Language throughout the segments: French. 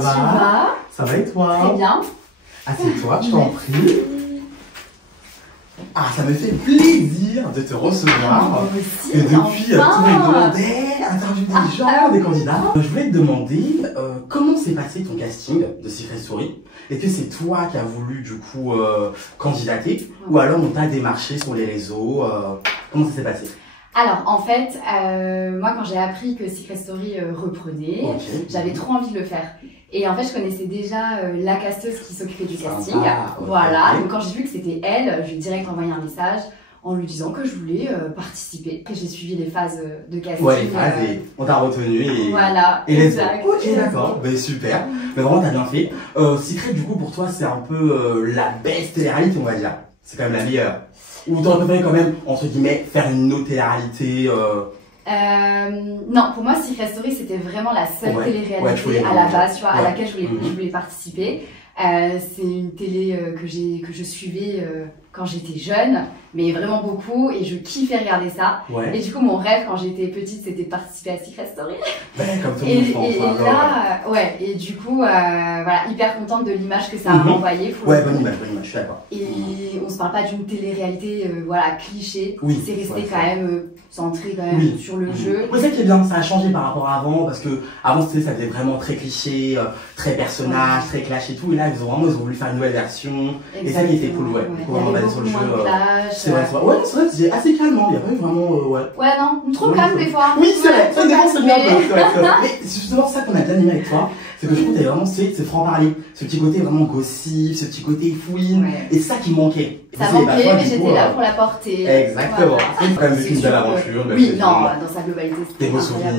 Comment tu vas? Ça va et toi? Très bien. Assieds-toi, je t'en prie. Ah, ça me fait plaisir de te recevoir. Moi aussi, Et depuis enfin. tous les modèles, interview des gens, des candidats. Je voulais te demander comment s'est passé ton casting de Secret Story. Est-ce que c'est toi qui as voulu du coup candidater ou alors on t'a démarché sur les réseaux comment ça s'est passé? Alors, en fait, moi, quand j'ai appris que Secret Story reprenait, j'avais trop envie de le faire. Et en fait, je connaissais déjà la casteuse qui s'occupait du casting. Voilà, donc quand j'ai vu que c'était elle, je lui ai direct envoyé un message en lui disant que je voulais participer. Après, j'ai suivi les phases de casting. Ouais, les phases et on t'a retenu et... Voilà, et exact. Ok, d'accord, ben super. Mais vraiment, t'as bien fait. Secret, du coup, pour toi, c'est un peu la best télé-réalité, on va dire. C'est quand même la meilleure. Ou t'aurais préféré quand même, entre guillemets, faire une autre télé-réalité Non, pour moi, Secret Story, c'était vraiment la seule télé-réalité à la base, tu vois, à laquelle je voulais participer. C'est une télé que je suivais quand j'étais jeune, mais vraiment beaucoup, et je kiffais regarder ça. Et du coup, mon rêve quand j'étais petite, c'était de participer à Secret Story. Comme tout le monde, je pense. Et là, et du coup, voilà, hyper contente de l'image que ça a renvoyé. Bonne image, je suis d'accord. Et on se parle pas d'une télé-réalité, voilà, cliché. C'est resté quand même centré quand même sur le jeu. C'est ça qui est bien, ça a changé par rapport à avant, parce que avant, ça faisait vraiment très cliché, très personnage, très clash et tout, et là, ils ont voulu faire une nouvelle version, et ça qui était cool, sur le jeu. C'est vrai, c'est assez calme, il y a pas eu vraiment, Ouais, non, trop calme des fois. Oui, c'est vrai, ça dépend, c'est bien, mais c'est justement ça qu'on a bien aimé avec toi, c'est que je trouve que t'avais vraiment, c'est franc-parler, ce petit côté vraiment gossip, ce petit côté fouine, et c'est ça qui manquait. Ça manquait, mais j'étais là pour la porter. Exactement. C'est quand même une belle aventure. Oui, non, dans sa globalité, c'était des beaux souvenirs,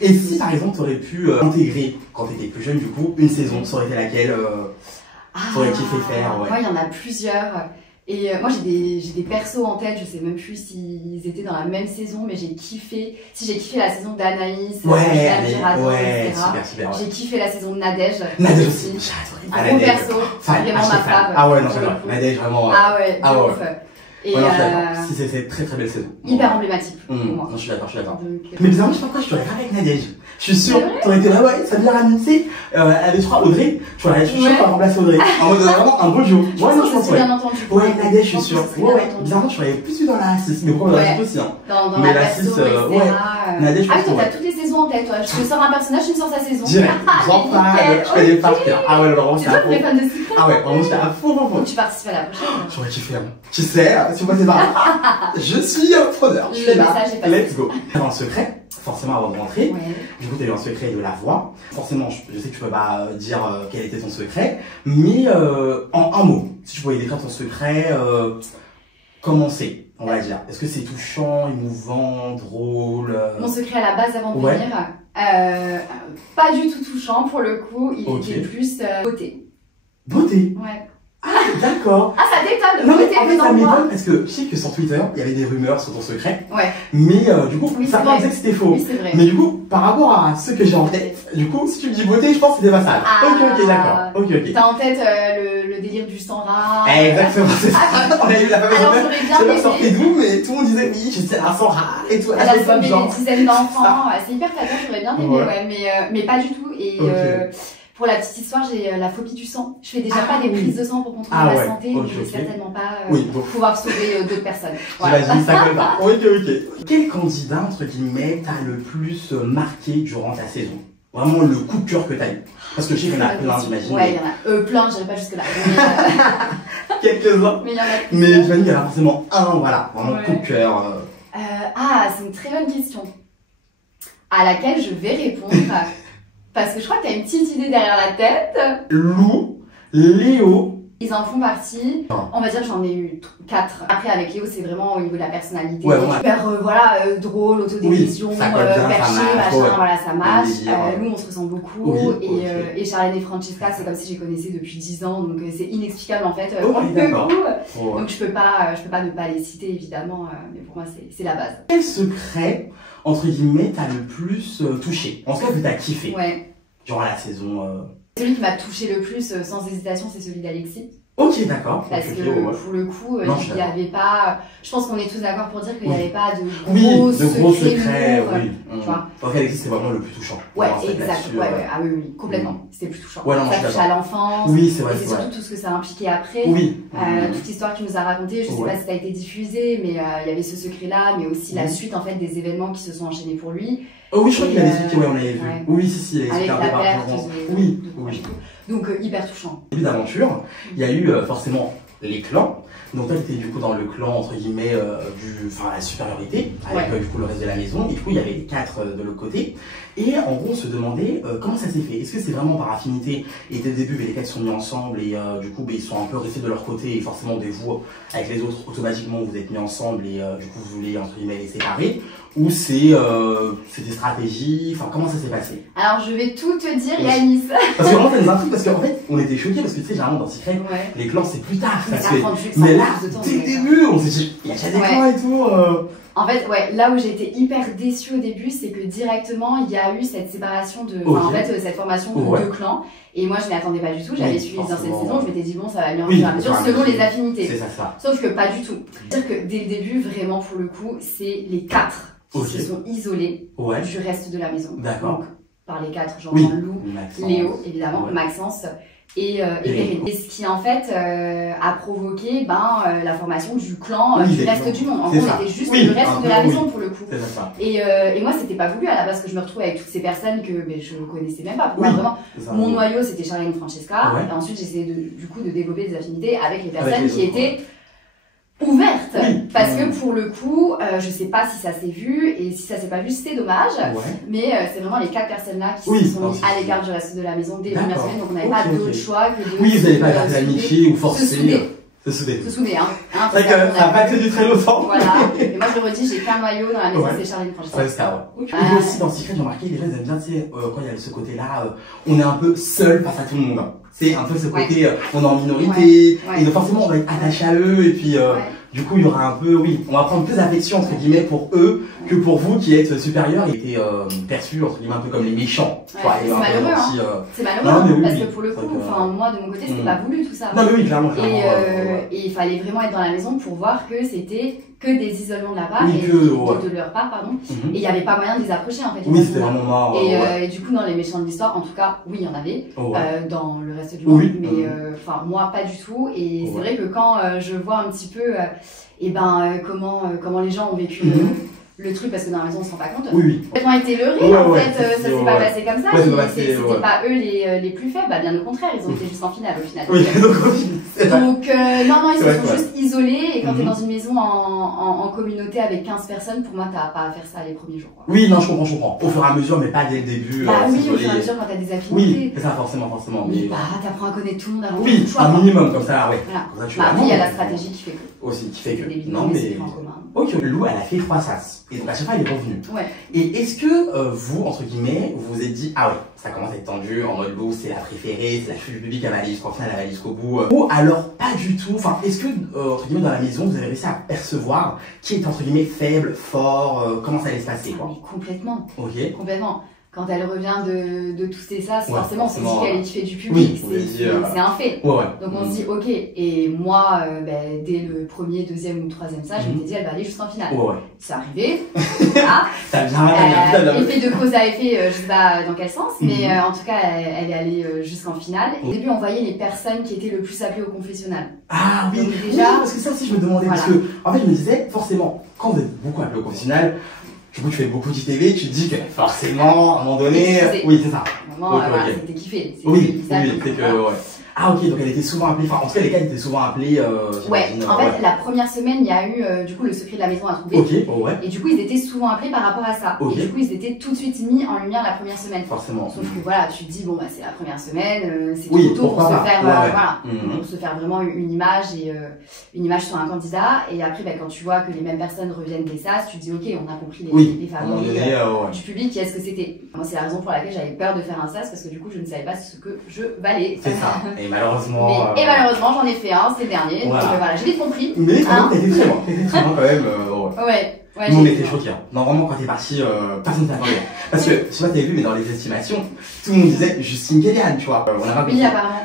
Et si par exemple, t'aurais pu intégrer, quand t'étais plus jeune, du coup, une saison, ça aurait été laquelle t'aurais kiffé faire? Moi, il y en a plusieurs. Et moi, j'ai des persos en tête, je sais même plus s'ils étaient dans la même saison, mais j'ai kiffé. Si j'ai kiffé la saison d'Anaïs, super. J'ai kiffé la saison de Nadège. Nadège aussi, j'ai adoré. Un bon perso, c'est vraiment ma fave. Ah ouais, non, j'adore. Nadège, vraiment. Ah ouais, ouf. Et si c'est très belle saison. Hyper emblématique pour moi. Non, je suis d'accord. Mais bizarrement, je sais pas pourquoi je t'aurais pas avec Nadège. Je suis sûr, t'aurais été là, ça vient ramener, elle est, je crois, Audrey. Je suis sûr qu'on va remplacer Audrey. En mode vraiment un beau duo. Ouais, non, je pense, bien entendu. Ouais, Nadège, je suis sûr. Bizarrement, je serais plus dans la 6, mais pourquoi dans la 6 aussi, hein. Dans la 6, Nadège, ah oui, toi, t'as toutes les saisons en tête, toi. Je te sors un personnage, tu me sors sa saison. Direct, j'en parle, je fais des par cœur. Ah ouais, vraiment, c'est à fond. Tu es fan de Secret? Ah ouais, vraiment, j'étais à fond. Donc, tu participes à la prochaine. J'aurais kiffé, tu sais, si moi c'est pas je suis un preneur. Je suis là. Let's go. Un secret, forcément avant de rentrer. Du coup, t'as eu un secret de la voix. Forcément, je sais que tu peux pas dire quel était ton secret, mais en un mot, si tu pouvais décrire ton secret, comment c'est, on va dire. Est-ce que c'est touchant, émouvant, drôle? Mon secret à la base avant de venir, pas du tout touchant pour le coup. Il était plus beauté. Beauté. Ouais. Ah, d'accord. Ah, ça détonne. Non, mais en fait, ça m'étonne parce que je sais que sur Twitter, il y avait des rumeurs sur ton secret. Mais du coup, certains disaient que c'était faux. Oui, c'est vrai. Mais du coup, par rapport à ce que j'ai en tête, du coup, si tu me dis beauté, je pense que c'était pas ça. Ok, d'accord. Ok. T'as en tête le délire du sang rare. Exactement, c'est ça. On a eu la fameuse rumeur. Je sais pas sorti d'où, mais tout le monde disait oui, je sais, un sang rare et tout. Elle a sauvé des dizaines d'enfants. C'est hyper flatteur, j'aurais bien aimé, mais pas du tout. Et pour la petite histoire, j'ai la phobie du sang. Je fais déjà pas des prises de sang pour contrôler ma santé, donc je vais certainement pas pouvoir sauver d'autres personnes. J'imagine ça comme ça. Ok. Quel candidat, entre guillemets, t'a le plus marqué durant ta saison? Vraiment le coup de cœur que t'as eu? Parce que je sais qu'il y en a plein, j'imagine. Ouais, il y en a plein, j'irai pas jusque là. Quelques-uns. Mais il y en a plusieurs. Mais j'imagine qu'il y en a forcément un, voilà, vraiment coup de cœur. C'est une très bonne question. À laquelle je vais répondre. Parce que je crois que t'as une petite idée derrière la tête. Lou, Léo. Ils en font partie. On va dire que j'en ai eu 4. Après, avec Léo, c'est vraiment au niveau de la personnalité. Super, drôle, autodérision, perché, machin, ça match. Lou, on se ressemble beaucoup. Et Charlène et Francesca, c'est comme si je les connaissais depuis 10 ans. Donc, c'est inexplicable, en fait. Donc, je peux pas ne pas les citer, évidemment. Mais pour moi, c'est la base. Quel secret, entre guillemets, t'as le plus touché? En tout cas, que t'as kiffé durant la saison. Celui qui m'a touché le plus, sans hésitation, c'est celui d'Alexis. Ok, d'accord. Parce que pour le coup, il n'y avait pas. Je pense qu'on est tous d'accord pour dire qu'il n'y avait pas de gros secrets. Oui. Tu vois. Donc Alexis, c'est vraiment le plus touchant. Ouais, exact. Ah oui, complètement. C'était le plus touchant. Ouais, non, ça touche à l'enfance. Oui, c'est vrai. Et c'est surtout tout ce que ça a impliqué après. Oui. Toute l'histoire qu'il nous a racontée. Je sais pas si ça a été diffusé, mais il y avait ce secret-là, mais aussi la suite en fait des événements qui se sont enchaînés pour lui. Oh oui, je crois qu'il avait expliqué, on l'avait vu. Oui, si, il a expliqué un peu par Oui. Donc hyper touchant. Début d'aventure, il y a eu forcément les clans. Donc toi, tu étais du coup dans le clan entre guillemets la supériorité avec du coup le reste de la maison. Et du coup, il y avait les 4 de l'autre côté. Et en gros, on se demandait comment ça s'est fait. Est-ce que c'est vraiment par affinité? Et dès le début, les 4 sont mis ensemble et du coup, ils sont un peu restés de leur côté. Et forcément, vous, avec les autres, automatiquement, vous êtes mis ensemble et du coup, vous voulez entre guillemets les séparer. Ou c'est des stratégies? Enfin, comment ça s'est passé? Alors, je vais tout te dire, Yanis. Parce que vraiment, ça nous intrigue parce qu'en fait, on était choqués parce que tu sais, généralement dans Secret, les clans c'est plus tard. Mais là, dès le début, on s'est dit, il y a déjà des clans et tout. En fait, là où j'étais hyper déçue au début, c'est que directement, il y a eu cette séparation cette formation de 2 clans. Et moi, je m'y attendais pas du tout. J'avais suivi dans cette saison, je m'étais dit, bon, ça va venir au fur et à mesure selon les affinités. C'est ça. Sauf que pas du tout. C'est-à-dire que dès le début, vraiment, pour le coup, c'est les 4 qui se sont isolés du reste de la maison. D'accord. Donc, par les 4, j'entends Lou, Léo, évidemment, Maxence et Perrine. Et ce qui en fait a provoqué la formation du clan du reste du monde. En gros, on était juste le reste de la maison pour le coup. Et moi, c'était pas voulu à la base que je me retrouve avec toutes ces personnes que je ne connaissais même pas. Pour moi, vraiment, mon noyau c'était Charline et Francesca. Et ensuite, j'essayais du coup de développer des affinités avec les personnes qui étaient ouverte parce que pour le coup je sais pas si ça s'est vu et si ça s'est pas vu c'était dommage mais c'est vraiment les 4 personnes là qui se sont mis à l'écart du reste de la maison dès les premières semaines donc on n'avait pas d'autre choix que de vous n'avez pas gardé l'amitié ou forcer se souder hein. C'est vrai que ça n'a pas tenu très longtemps voilà et moi je le redis j'ai qu'un noyau dans la maison c'est Charline Francesca et aussi dans Secret j'ai remarqué les gens ils aiment bien tu sais quand il y a ce côté là on est un peu seul face à tout le monde c'est un peu ce côté on est en minorité et donc forcément on va être attaché à eux et puis du coup, il y aura un peu, on va prendre plus d'affection, entre guillemets, pour eux, que pour vous qui êtes supérieurs et étaient perçus, entre guillemets, un peu comme les méchants. C'est malheureux, c'est malheureux, parce que pour le coup, moi, de mon côté, c'était pas voulu tout ça. Non, mais oui, clairement. Et il fallait vraiment être dans la maison pour voir que c'était que des isolements de la part, de leur part, pardon. Et il n'y avait pas moyen de les approcher, en fait. Oui, c'était vraiment mort. Et du coup, dans les méchants de l'histoire, en tout cas, oui, il y en avait, dans le reste du monde, mais moi, pas du tout. Et c'est vrai que quand je vois un petit peu comment les gens ont vécu le truc, parce que dans la maison on se rend pas compte. Ils ont été leurrés, en fait, ça s'est pas passé comme ça. C'était pas eux les plus faibles, bien au contraire, ils ont été juste en finale au final. Donc non, ils se sont juste isolés, et quand t'es dans une maison en communauté avec 15 personnes, pour moi t'as pas à faire ça les premiers jours. Oui, non, je comprends. Au fur et à mesure, mais pas dès le début. Oui, au fur et à mesure quand t'as des affinités. Oui, c'est ça, forcément. Mais t'apprends à connaître tout le monde avant. Oui, un minimum comme ça, Après, il y a la stratégie qui fait que. Non, mais. Ok, Lou, elle a fait 3 sas. Et donc à chaque fois, elle est revenue. Et est-ce que vous, entre guillemets, vous vous êtes dit, ah ouais, ça commence à être tendu, en mode Lou, c'est la préférée, c'est la fille du public, elle va aller jusqu'au final, elle va aller jusqu'au bout. Ou alors pas du tout. Enfin, est-ce que, entre guillemets, dans la maison, vous avez réussi à percevoir qui est, entre guillemets, faible, fort, comment ça allait se passer, quoi? Mais complètement. Ok. Complètement. Quand elle revient de tous ces sas, forcément, on se dit qu'elle est kiffée du public. C'est un fait. Donc on se dit, ok. Et moi, dès le premier, deuxième ou troisième sas, je m'étais dit, elle va aller jusqu'en finale. C'est arrivé. Ça vient. Effet de cause à effet, je sais pas dans quel sens, mais en tout cas, elle est allée jusqu'en finale. Au début, on voyait les personnes qui étaient le plus appelées au confessionnal. Ah oui, déjà. Parce que ça aussi, je me demandais. Parce que, en fait, je me disais, forcément, quand vous êtes beaucoup appelé au confessionnal, du coup, tu fais beaucoup d'ITV, tu te dis que forcément, à un moment donné. Oui, c'est ça. À un moment, c'était kiffé. Oui, c'est que. Ah ok, donc elle était souvent appelée, enfin en tout cas les gars étaient souvent appelés. En fait la première semaine il y a eu du coup le secret de la maison à trouver. Et du coup ils étaient souvent appelés par rapport à ça. Et du coup ils étaient tout de suite mis en lumière la première semaine. Forcément. Sauf que voilà, tu te dis bon bah c'est la première semaine, c'est tout tôt pour se faire pour se faire vraiment une image sur un candidat. Et après quand tu vois que les mêmes personnes reviennent des sas, tu te dis ok on a compris les favoris du public, qu'est-ce que c'était. Moi c'est la raison pour laquelle j'avais peur de faire un sas parce que du coup je ne savais pas ce que je valais. C'est ça. Et malheureusement. Et malheureusement, j'en ai fait un, c'était le dernier. Donc voilà, j'ai vite compris. Mais t'étais très bon. T'étais très bon quand même. Nous, on était choqués. Non, vraiment, quand t'es parti, personne ne t'attendait. Parce que, je sais pas si t'avais vu, mais dans les estimations, tout le monde disait Justine Kélian, tu vois. On a pas compris.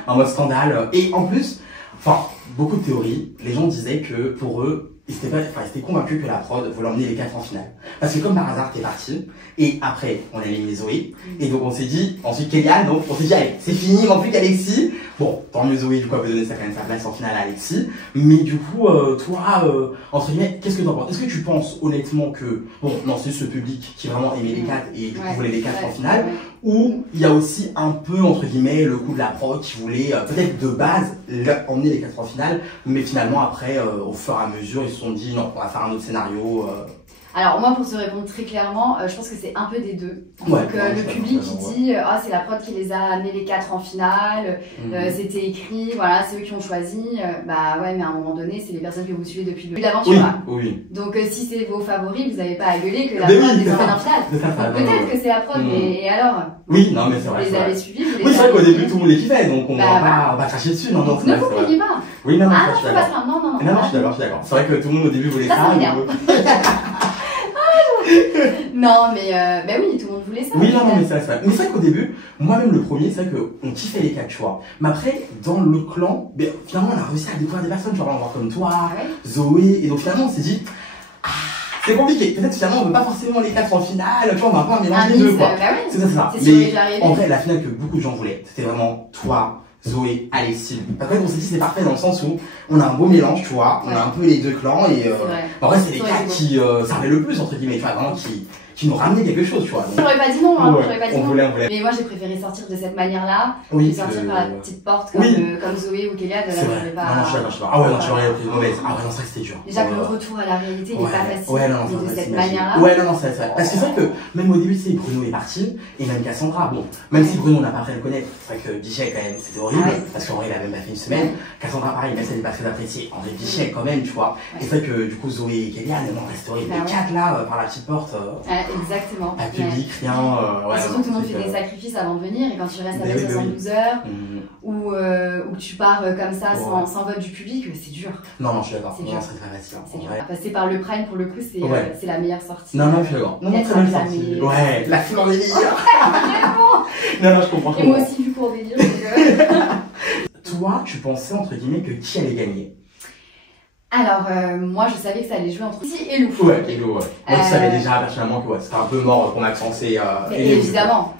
En mode scandale. Et en plus, enfin, beaucoup de théories, les gens disaient que pour eux, ils étaient convaincus que la prod voulait emmener les 4 en finale. Parce que comme par hasard, t'es parti, et après, on a éliminé Zoé, et donc on s'est dit, ensuite Kéliane, donc on s'est dit, allez, c'est fini, il manque plus qu'Alexis. Bon, tant mieux Zoé, du coup, elle peut donner sa place en finale à Alexis. Mais du coup, toi, entre guillemets, qu'est-ce que t'en penses? Est-ce que tu penses honnêtement que, bon, non, c'est ce public qui vraiment aimait les 4 et du coup voulait les 4 en finale, ou il y a aussi un peu, entre guillemets, le coup de la prod qui voulait peut-être de base emmener les 4 en finale, mais finalement après, au fur et à mesure, ils se sont dit non, on va faire un autre scénario. Alors moi, pour te répondre très clairement, je pense que c'est un peu des deux. Donc le public qui dit ah c'est la prod qui les a amenés les 4 en finale, c'était écrit, voilà, c'est eux qui ont choisi. Bah ouais, mais à un moment donné, c'est les personnes que vous suivez depuis le début de l'aventure. Oui. Donc si c'est vos favoris, vous n'avez pas à gueuler que la prod les emmène en finale. Peut-être que c'est la prod, mais et alors? Oui, non mais c'est vrai. Vous les avez suivis, vous les oui, c'est vrai qu'au début tout le monde les kiffait, donc on va cracher dessus. Non, ne vous pliez pas. Oui, non, ah non, je suis d'accord. Non, je suis d'accord. C'est vrai que tout le monde au début voulait ça. Non, mais oui, tout le monde voulait ça. Oui, non, mais c'est vrai. Mais c'est vrai qu'au début, moi-même le premier, c'est vrai qu'on kiffait les 4, tu vois. Mais après, dans le clan, finalement, on a réussi à découvrir des personnes, tu vois, on va voir comme toi, Zoé, et donc finalement, on s'est dit, c'est compliqué. Peut-être finalement, on veut pas forcément les 4 en finale, tu vois, on va pas mélanger les deux, quoi. C'est ça. Mais en vrai, la finale que beaucoup de gens voulaient, c'était vraiment toi, Zoé, Alexis. Après, on s'est dit c'est parfait dans le sens où on a un beau mélange, tu vois, on a un peu les deux clans et en vrai c'est les 4 qui servaient le plus entre guillemets, tu vois, vraiment qui nous ramenaient quelque chose, tu vois. J'aurais pas dit non, j'aurais pas dit non. On voulait. Mais moi j'ai préféré sortir de cette manière-là, sortir par la petite porte comme Zoé ou Kéliane, là j'aurais pas. Non, je suis d'accord. Ah ouais, non, tu aurais pris mauvaise. Ah ouais, non, ça c'était dur. Déjà que le retour à la réalité il est pas facile. Ouais, non, de cette manière-là. Ouais, non, c'est vrai. Parce que c'est vrai que même au début, tu sais, Bruno est parti et même Cassandra, bon, même si Bruno n'a pas appris à le connaître, c'est vrai que Bichet quand même, c'était horrible parce qu'en vrai, il a même pas fait une semaine. Cassandra, pareil, même si elle n'est pas très appréciée, en vrai, Bichet quand même, tu vois. Et c'est vrai que du coup, Zoé et Kéliane, non, c'était horrible. Les 4 là, par la petite porte. Exactement. Public, rien. Surtout tout le monde fait des sacrifices avant de venir et quand tu restes avec 72 heures ou tu pars comme ça sans vote du public, c'est dur. Non, je suis d'accord. C'est très facile. C'est dur. Passer par le Prime pour le coup, c'est la meilleure sortie. Non, je suis d'accord. Non, très belle sortie. Ouais, la fille en délire. Vraiment. Non, je comprends. Et moi aussi, du coup, en délire. Toi, tu pensais entre guillemets que qui allait gagner? Alors, moi, je savais que ça allait jouer entre Lizzie et Lou. Ouais, et Lou, ouais. Moi, tu savais déjà, personnellement, que c'était un peu mort pour Maxence et évidemment.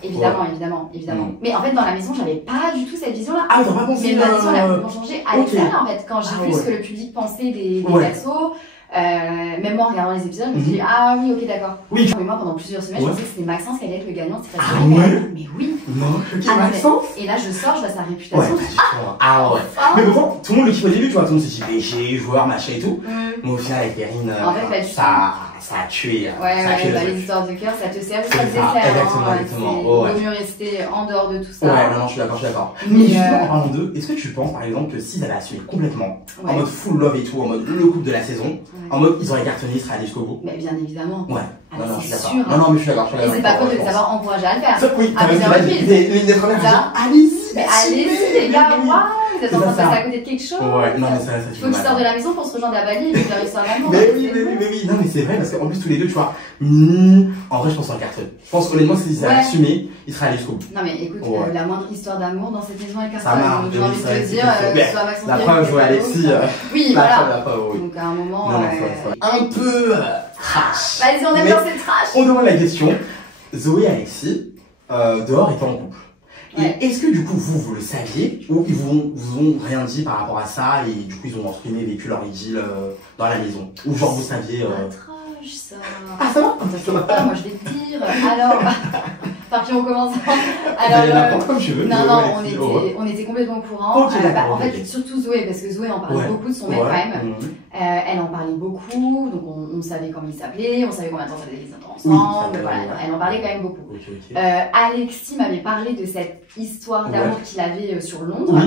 Mais en fait, dans la maison, j'avais pas du tout cette vision-là. Ah, t'as pas pensé? Mais ma vision, elle a complètement changé à l'extérieur, en fait. Quand j'ai vu ce que le public pensait des persos, même moi, en regardant les épisodes, je me suis dit, ah oui, ok, d'accord. Oui. Mais moi, pendant plusieurs semaines, je pensais que c'était Maxence qui allait être le gagnant de cette façon. Mais oui. Non, Maxence. Et là, je sors, je vois sa réputation. Mais pourtant, tout le monde le kiffe au début, tu vois, tout le monde s'est dit péché, joueur, machin et tout. Mais au final, avec Perrine, en fait, ça a tué. Les histoires de cœur, ça te sert ou ça te dessert. Exactement. Il vaut mieux rester en dehors de tout ça. Ouais, non, je suis d'accord. Mais justement, en parlant d'eux, est-ce que tu penses, par exemple, que s'ils avaient assumé complètement, en mode full love et tout, en mode le couple de la saison, en mode ils auraient cartonné, ils seraient allés jusqu'au bout? Mais bien évidemment. Ouais. Non, je suis d'accord. Sûr, non, mais je suis d'accord. Et c'est pas faute de les avoir encouragés à le faire. Oui, l'une des premières, allez-y, les gars, waouh, vous êtes en train de passer à côté de quelque chose. Ouais, non, mais ça il faut qu'ils sortent de la maison pour se rejoindre à Bali et faire une histoire d'amour. Mais oui, non, mais c'est vrai, parce qu'en plus, tous les deux, tu vois, en vrai, je pense en carton. Je pense honnêtement, s'ils avaient assumé, ils seraient allés jusqu'au bout. Non, mais écoute, la moindre histoire d'amour dans cette maison, elle cartonne. Ça marche, j'ai envie de te dire, soit Maxence. La preuve, je vois Alexis. Oui, voilà. Donc à un moment. Un peu trash. Vas-y, on aime dans cette trash. On demande la question. Zoé et Alexis, dehors, étaient en couple. Et est-ce que du coup vous le saviez ou ils vous ont rien dit par rapport à ça et du coup ils ont entre guillemets vécu leur idylle dans la maison ou genre vous saviez trash ça. Ah ça va moi je vais te dire alors par qui on commence alors comme tu veux. Non on était complètement au courant. En fait surtout Zoé parce que Zoé en parlait beaucoup de son mec quand même. Elle en parlait beaucoup donc on savait comment il s'appelait, on savait combien de temps ça faisait qu'ils étaient ensemble, elle en parlait quand même beaucoup. Alexis m'avait parlé de cette histoire d'amour qu'il avait sur Londres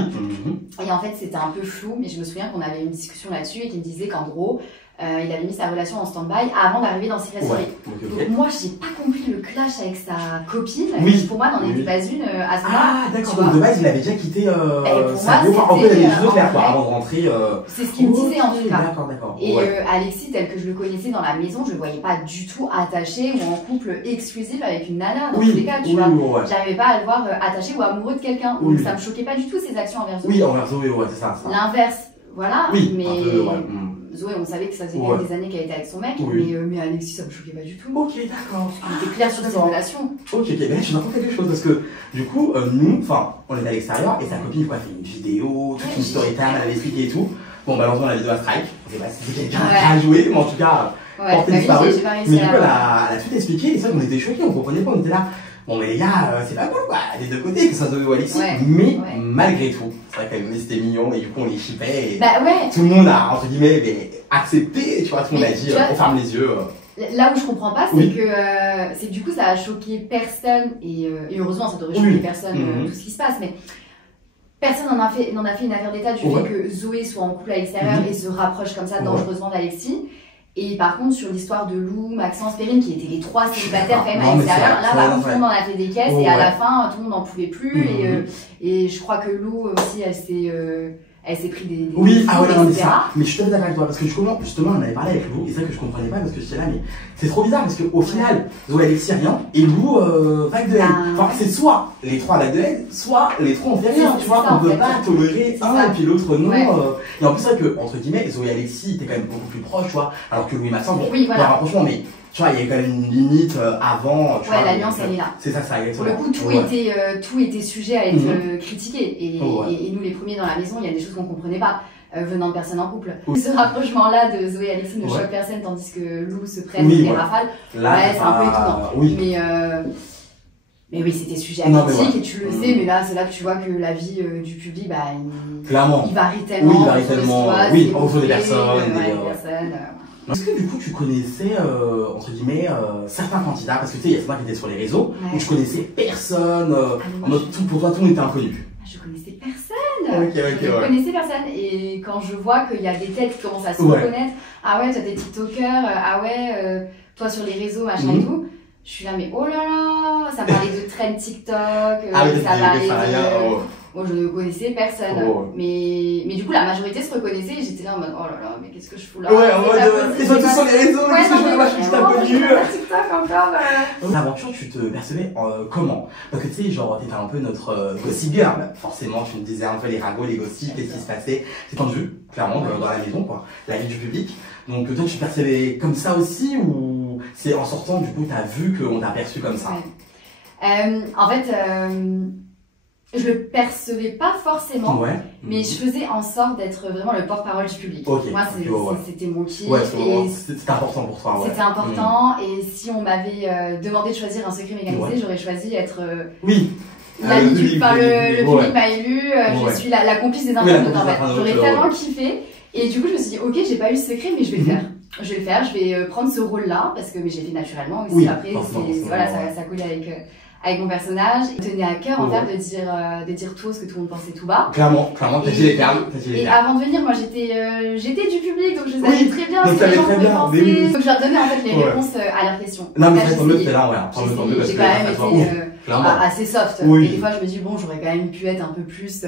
et en fait c'était un peu flou mais je me souviens qu'on avait une discussion là-dessus et qu'il me disait qu'en gros il avait mis sa relation en stand-by avant d'arriver dans Secret Story. Donc moi, j'ai pas compris le clash avec sa copine, qui pour moi n'en était pas une à ce moment-là. Ah d'accord, donc de base, il avait déjà quitté sa vie, enfin un peu les choses claires, quoi, avant de rentrer. C'est ce qu'il me disait en tout cas. D'accord. Et Alexis, tel que je le connaissais dans la maison, je le voyais pas du tout attaché ou en couple exclusif avec une nana, dans tous les cas, tu vois. J'arrivais pas à le voir attaché ou amoureux de quelqu'un, donc ça me choquait pas du tout ses actions envers Zoé. Oui, envers Zoé, c'est ça. L'inverse, voilà, mais... Zoé, on savait que ça faisait Ouais. des années qu'elle était avec son mec, mais Alexis, ça me choquait pas du tout. Ok, d'accord. Il était clair sur ses relations. Ok, mais là, tu m'as raconté quelque chose parce que du coup, nous, enfin, on était à l'extérieur et sa copine, quoi, fait une vidéo, toute une story time, elle avait expliqué et tout. Bon, balançons la vidéo à Strike. Je sais pas si c'était quelqu'un qui a joué, mais en tout cas, porté disparu. Mais du coup, elle a tout expliqué et ça, on était choqués, on comprenait pas, on était là. Bon, mais les gars, c'est pas cool, quoi, des deux côtés, que ça soit Zoé ou Alexis. Mais malgré tout, c'est vrai qu'elle c'était mignon et du coup, on les shippait. Et tout le monde a, entre guillemets, accepté, tu vois, tout le monde a dit, on ferme les yeux. Là où je comprends pas, c'est que du coup, ça a choqué personne et heureusement, ça devrait choquer personne, tout ce qui se passe, mais. Personne n'en a fait une affaire d'état du fait que Zoé soit en couple à l'extérieur et se rapproche comme ça dangereusement d'Alexis. Et par contre, sur l'histoire de Lou, Maxence, Perrine, qui étaient les trois célibataires quand même à l'extérieur, là par contre, tout le monde en a fait des caisses et à la fin, tout le monde n'en pouvait plus. Et je crois que Lou aussi, elle s'est pris des oui, non, mais ça. Mais je suis tout à fait d'accord avec toi parce que justement, on avait parlé avec Lou et c'est vrai que je comprenais pas parce que j'étais là, mais c'est trop bizarre parce qu'au final, Zoé Alexis rien et Lou vague de haine. Enfin, c'est soit les trois vagues de haine, soit les trois on fait rien, tu vois, on peut pas tolérer un et puis l'autre non. Et en plus, c'est vrai que, entre guillemets, Zoé Alexis était quand même beaucoup plus proche, tu vois, alors que Lou et Maxence, bon, rapprochement, mais. Tu vois, il y avait quand même une limite avant. Tu vois, la nuance, elle est là. C'est ça, exactement. Pour le coup, tout était sujet à être critiqué. Et nous, les premiers dans la maison, il y a des choses qu'on comprenait pas, venant de personnes en couple. Ce rapprochement-là de Zoé et Alexis ne choque personne, tandis que Lou se prenne les rafales. Là, c'est un peu étonnant. Mais oui, c'était sujet à critique et tu le sais, mais là, c'est là que tu vois que la vie du public, clairement. Il varie tellement. Oui, il varie tellement. Oui, en fonction des personnes. Est-ce que du coup tu connaissais, entre guillemets, certains candidats? Parce que tu sais, il y a certains qui étaient sur les réseaux, où je connaissais personne, en mode pour toi tout le monde était inconnu. Je connaissais personne! Je connaissais personne. Et quand je vois qu'il y a des têtes qui commencent à se reconnaître, ah ouais, toi t'es TikToker, ah ouais, toi sur les réseaux, machin et tout, je suis là, mais oh là là, ça parlait de trend TikTok, ça parlait de... Moi, je ne connaissais personne. Mais du coup, la majorité se reconnaissait et j'étais là en mode, oh là là, mais qu'est-ce que je fous là? Ouais, en mode, ils sont tous sur les réseaux, qu'est-ce que je fais là, je suis juste inconnu. TikTok encore. L'aventure, tu te percevais comment? Parce que tu sais, genre, t'étais un peu notre gossip girl. Forcément, tu me disais un peu les ragots, les gossips, qu'est-ce qui se passait. C'est tendu, clairement, dans la maison, quoi. La vie du public. Donc, toi, tu te percevais comme ça aussi ou c'est en sortant, du coup, t'as vu qu'on t'a perçu comme ça? En fait, je le percevais pas forcément, mais je faisais en sorte d'être vraiment le porte-parole du public. Moi, c'était mon kiff. C'était important pour toi. C'était important, et si on m'avait demandé de choisir un secret mécanisé, j'aurais choisi être l'ami du public. Le public m'a élu, je suis la complice des internautes en fait. J'aurais tellement kiffé, et du coup, je me suis dit, ok, j'ai pas eu ce secret, mais je vais le faire. Je vais prendre ce rôle-là, parce que j'ai fait naturellement aussi. Après, ça coule avec mon personnage. Il tenait à cœur en fait de dire tout ce que tout le monde pensait tout bas. Clairement, t'as dit les termes. Et avant de venir, moi j'étais du public, donc je savais très bien ce que les gens pouvaient penser. Donc je leur donnais en fait les réponses à leurs questions. Non, mais c'est tant mieux que t'es là, j'ai quand même été assez soft. Et des fois je me dis, bon, j'aurais quand même pu être un peu plus...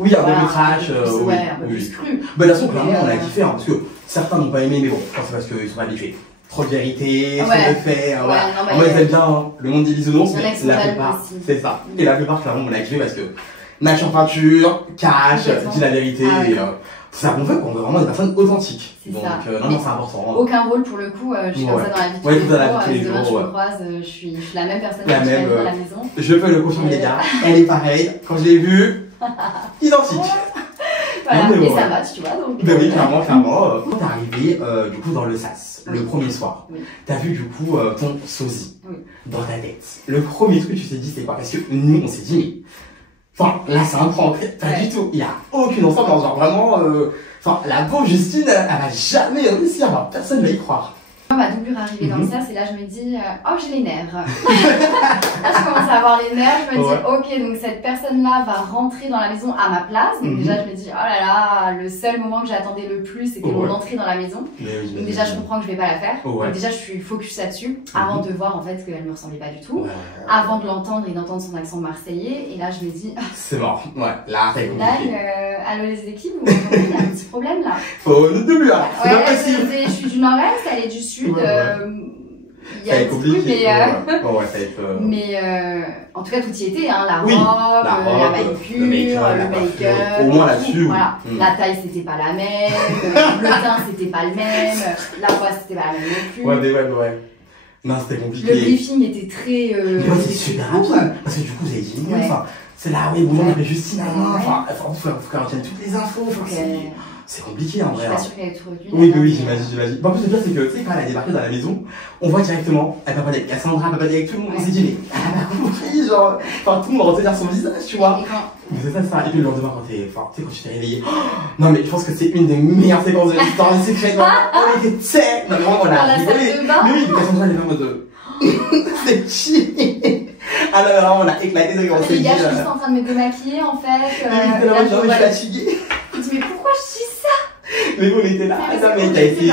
Oui, un peu plus trash, un peu plus cru. Bah, de toute façon, clairement, on a kiffé, parce que certains n'ont pas aimé, mais bon, je pense que c'est parce qu'ils sont pas habitués. Trop de vérité, trop de faits, voilà. Moi, ils aiment bien le monde des bisounours, mais la plupart, c'est ça. Et la plupart, clairement, on a kiffé parce que nature peinture, cash, dit la vérité, et c'est ça qu'on veut vraiment des personnes authentiques. Donc, non, c'est important. Aucun rôle pour le coup, je suis comme ça dans la vie de tous les jours. Demain, je me croise, je suis la même personne que je dans la maison. Je peux le confirmer, les gars, elle est pareille. Quand je l'ai vue, identique. Voilà, et ça match, tu vois. Donc... oui, clairement. Quand t'es arrivé, du coup, dans le SAS, le premier soir, t'as vu, du coup, ton sosie dans ta tête. Le premier truc que tu t'es dit, c'est quoi? Parce que nous, on s'est dit, mais... Enfin, là, c'est un prank. Pas du tout. Il y a aucune ressemblance. Genre, vraiment, la pauvre Justine, elle va jamais réussir. Personne ne va y croire. Quand ma doublure arrivait dans le sas et là je me dis oh j'ai les nerfs. Là je commence à avoir les nerfs, je me dis ok donc cette personne là va rentrer dans la maison à ma place. Donc déjà je me dis oh là là, le seul moment que j'attendais le plus c'était mon entrée dans la maison. Donc déjà je comprends que je vais pas la faire. Donc déjà je suis focus là-dessus avant de voir en fait qu'elle me ressemblait pas du tout. Avant de l'entendre et d'entendre son accent marseillais et là je me dis c'est mort. Ouais, là c'est compliqué. Allô les équipes, il y a un petit problème là. Faut le doublure. Je suis du nord-est, elle est du sud. Il y a des trucs, mais en tout cas tout y était, hein, la robe, la manicure, le make-up. Au moins là-dessus. Voilà. La taille c'était pas la même, le teint c'était pas le même, la voix c'était pas la même non plus. Ouais. Non, c'était compliqué. Le briefing était très. Mais c'est super rapide, parce que du coup vous avez dit enfin, c'est là, oui, bon, mais Justine, enfin, faut qu'elle retienne toutes les infos, c'est compliqué en vrai. Je suis pas sûre qu'elle ait tout retenu. Oui, j'imagine. En plus, le pire, c'est que, tu sais, quand elle a débarqué dans la maison, on voit directement, elle papote avec Cassandra, elle papote avec tout le monde, on s'est dit, mais elle a compris, genre, enfin, tout le monde retenir son visage, tu vois. Mais c'est ça. Et puis le lendemain, quand tu t'es réveillé, non, mais je pense que c'est une des meilleures séquences de l'histoire des secrets. On était tech. Non, mais vraiment, on a rigolé. Mais oui, Cassandra, elle est en mode, c'est qui? Alors, on a éclaté de grands séquences. Les gars, je suis juste en train de me démaquiller, en fait. Je suis fatiguée. Je me dis, mais pourquoi je dis ça? Mais on était là, non mais t'as essayé,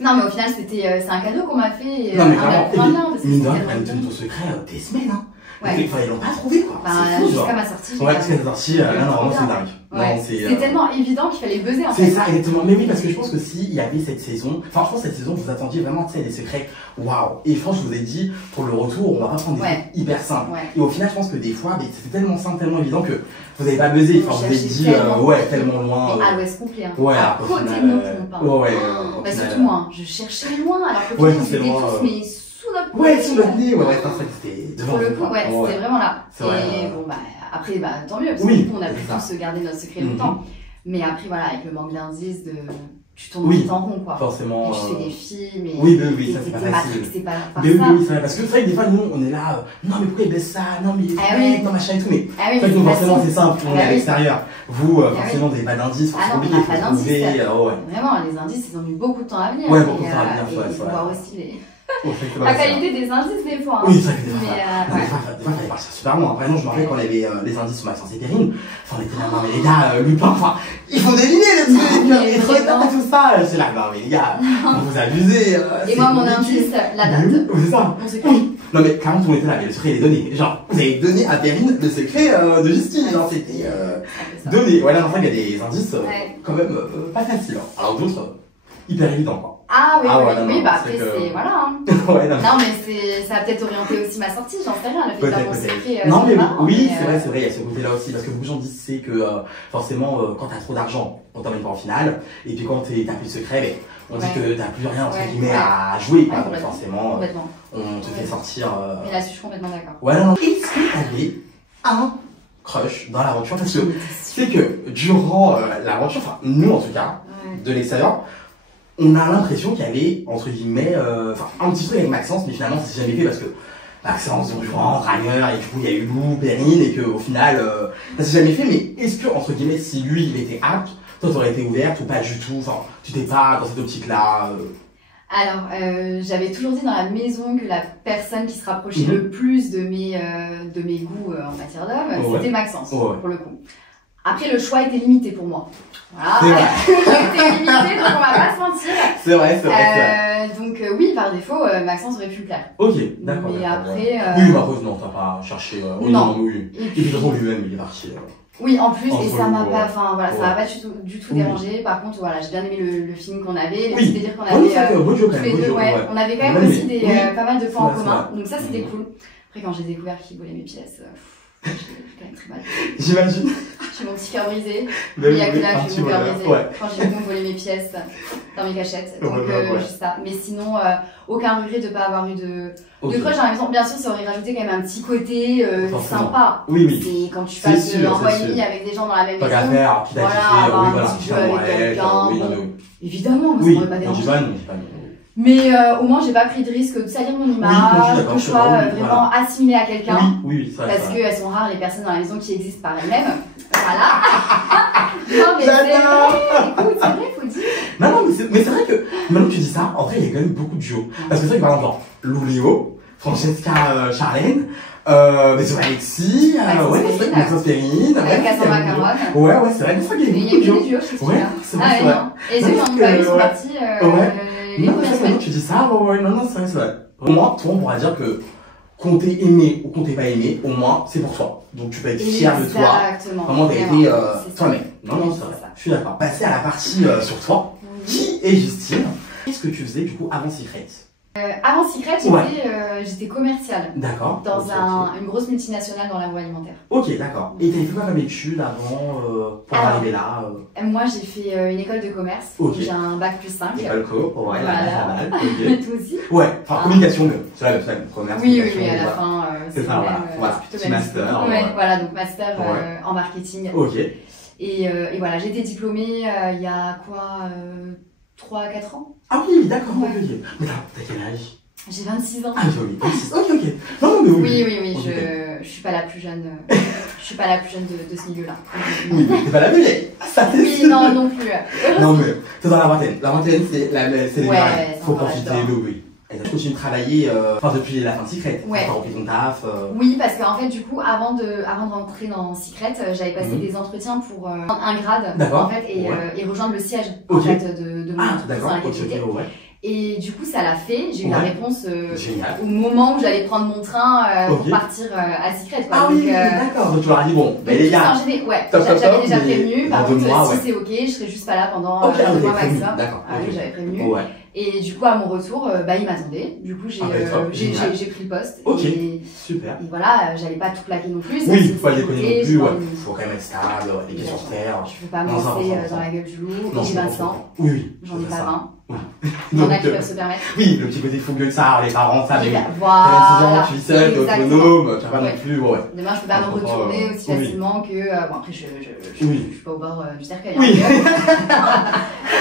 Non mais au final c'est un cadeau qu'on m'a fait. Non mais clairement, mine de rien, elle me donne ton secret des semaines, hein. Ils l'ont pas trouvé quoi. Jusqu'à ma sortie. Ouais, jusqu'à ta sortie, là non, c'est dingue. Ouais. C'est tellement évident qu'il fallait buzzer en fait. C'est ça, exactement. Mais oui, parce que je pense que s'il y avait cette saison, franchement, cette saison, vous attendiez vraiment, tu sais, des secrets, waouh. Et franchement, je vous ai dit, pour le retour, on va pas prendre des trucs hyper simples. Et au final, je pense que des fois, c'était tellement simple, tellement évident que vous n'avez pas buzzé. Enfin, vous avez dit, tellement loin. Mais à l'ouest complet. Ouais, à côté de mon pompe. Ouais. Bah, surtout moi, je cherchais loin, alors que peut-être c'était tous, mais sous notre nez. Ouais, sous notre nez, c'était devant. Pour le coup, c'était vraiment là. Et bon, bah, après, tant mieux, parce que du coup, on a pu tous garder notre secret longtemps. Mais après, voilà, avec le manque d'indices, tu tournes vite en rond, quoi. Forcément. Et tu fais des films, et oui, ça c'est pas facile. C'est pas mais oui, c'est vrai, parce que c'est vrai que des fois, nous, on est là, non, mais pourquoi il baisse ça, non, mais il est frais, non, machin et tout, mais c'est vrai que nous, forcément, c'est simple, on est à l'extérieur. Vous, forcément, vous n'avez pas d'indices, c'est compliqué, il faut trouver. Vraiment, les indices, ils ont mis beaucoup de temps à venir. Ouais, beaucoup de temps à venir, il faut voir aussi la qualité des indices des fois. Oui, c'est vrai que des fois, il fallait partir super loin. Après, non, je me rappelle quand on avait les indices sur Maxence et Perrine. Enfin, on était là, non, mais les gars, Lupin, enfin, il faut deviner les trucs, les trucs, tout ça. C'est là, non, mais les gars, vous abusez. Et moi, mon indice, la date. C'est ça. Non, mais clairement, tout le monde était là, mais le secret, il est donné. Genre, vous avez donné à Perrine le secret de Justine. Genre, c'était donné. Voilà, dans ça, il y a des indices quand même pas faciles. Alors, d'autres, hyper évidents, quoi. Oui, bah après c'est voilà. Non mais ça a peut-être orienté aussi ma sortie, j'en sais rien, le fait d'avoir mon secret. Non mais oui, c'est vrai, il y a ce côté-là aussi, parce que beaucoup de gens disent c'est que forcément quand t'as trop d'argent, on t'emmène pas en finale, et puis quand t'as plus de secret, on dit que t'as plus rien entre guillemets à jouer, quoi, donc forcément on te fait sortir. Mais là-dessus je suis complètement d'accord. Ouais, non. Est-ce que t'avais un crush dans l'aventure? Parce que c'est que durant l'aventure, enfin nous en tout cas, de l'extérieur, on a l'impression qu'il y avait, entre guillemets, un petit truc avec Maxence, mais finalement ça s'est jamais fait parce que Maxence, donc dragueur, et du coup il y a eu Lou, Perrine, et qu'au final, ça s'est jamais fait, mais est-ce que, entre guillemets, si lui il était apte, toi t'aurais été ouverte ou pas du tout, enfin, tu t'es pas dans cette optique-là Alors, j'avais toujours dit dans la maison que la personne qui se rapprochait le plus de mes goûts en matière d'homme, c'était Maxence, pour le coup. Après, le choix était limité pour moi. Voilà. C'était limité, donc on va pas se mentir. C'est vrai. Donc oui, par défaut, Maxence aurait pu le plaire. Ok, d'accord. Mais après... Oui, bah non, t'as pas cherché... non. Oui. Et puis de toute façon, lui-même, il est parti. Oui, en plus, et ça m'a pas... Enfin, voilà, ça m'a pas du tout dérangé. Par contre, voilà, j'ai bien aimé le film qu'on avait. C'est-à-dire qu'on avait... on avait quand même aussi pas mal de points en commun. Donc ça, c'était cool. Après, quand j'ai découvert qu'il volait mes pièces... j'ai quand même très mal. J'imagine. J'ai mon petit cœur brisé. Il n'y a que là que j'ai mon cœur brisé. Quand j'ai vu qu'on volait mes pièces dans mes cachettes. Donc, juste ça. Mais sinon, aucun regret de ne pas avoir eu de crush dans la maison. Bien sûr, ça aurait rajouté quand même un petit côté sympa. Oui. C'est quand tu passes en voyage avec des gens dans la même maison. Voilà, avoir un petit jeu avec quelqu'un. Évidemment, ça m'aurait pas dérangé. Mais au moins, j'ai pas pris de risque de salir mon image, que je sois vraiment assimilée à quelqu'un. Oui, ça. Parce qu'elles sont rares les personnes dans la maison qui existent par elles-mêmes. Voilà. Non, mais c'est vrai, écoute, c'est vrai, faut dire. Non, mais c'est vrai que, maintenant que tu dis ça, en vrai, il y a quand même beaucoup de duos. Parce que c'est vrai que par exemple, Louléo, Francesca Charlène, mais sur Alexis, Maxence Perrine, Cassandra Caron. Ouais, c'est vrai, c'est vrai qu'il y a beaucoup de duos. Il y a que des duos, je sais Ouais, c'est vrai, c'est vrai. Et ceux qui ils sont partis, les premières semaines. Tu dis ça, non, c'est vrai. Pour moi, toi, on pourra dire que qu'on t'ait aimé ou qu'on t'ait pas aimé, au moins, c'est pour toi. Donc tu peux être fier de toi. Exactement. Vraiment, t'as été toi-même. Non, c'est vrai. Je suis d'accord. Passer à la partie sur toi. Qui est Justine? Qu'est-ce que tu faisais du coup avant Secret? Avant Secret, j'étais commerciale. D'accord. Dans une grosse multinationale dans l'agroalimentaire. Ok, d'accord. Et t'avais fait quoi comme études avant pour arriver là Moi, j'ai fait une école de commerce. Ok. J'ai un bac plus 5. École co, ouais, voilà. Okay. Toi aussi? Ouais, enfin communication, c'est la même, commerce. Oui, à la fin, c'est ça, voilà. Plutôt master. Voilà, donc master en marketing. Ok. Et voilà, j'ai été diplômée il y a quoi 3-4 ans. Ah oui, d'accord, ok. Mais t'as quel âge? J'ai 26 ans. Ah oui, 26. Ok. Non, mais oui, je suis pas la plus jeune. Je suis pas la plus jeune de ce milieu-là. Oui, t'es pas la plus vieille. Ça c'est sûr. Non plus. Non, mais t'es dans la vingtaine. La vingtaine, c'est les ouais, faut profiter de oui. Et tu continues de travailler depuis la fin de Secret. Ouais. T'as repris ton taf. Oui, parce qu'en fait, du coup, avant de rentrer dans Secret, j'avais passé des entretiens pour un grade en fait, et rejoindre le siège en fait, de mon entreprise dans laquelle j'étais. Et du coup, ça l'a fait. J'ai eu la réponse au moment où j'allais prendre mon train pour partir à Secret. Quoi. Ah oui, d'accord. Donc tu leur as dit, bon, les gars. J'avais déjà prévenu. Par contre, si c'est ok, je serai juste pas là pendant 2 mois maximum. D'accord. Ah oui, j'avais prévenu. Et du coup, à mon retour, il m'attendait. Du coup, j'ai pris le poste. Ok, et, super. Et voilà, j'allais pas tout plaquer non plus. Oui, faut pas déconner non plus. Il faut quand même être stable, les pieds sur terre. Je peux pas me lancer dans la gueule du loup. J'ai 20 ans. Oui. J'en ai pas 20. Il y en a qui peuvent se permettre. Oui, le petit côté fougueux de ça, les parents, ça, mais voilà, tu es seul, t'es autonome, tu vas pas non plus, Demain, je peux pas me retourner aussi facilement que. Bon, après, je suis pas au bord du cercueil. Oui.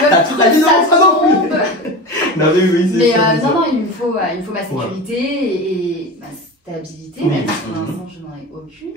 T'as toute la vie dans ça non plus. Non, mais c'est mais non, il me faut ma sécurité et ma stabilité, même si pour l'instant, je n'en ai aucune.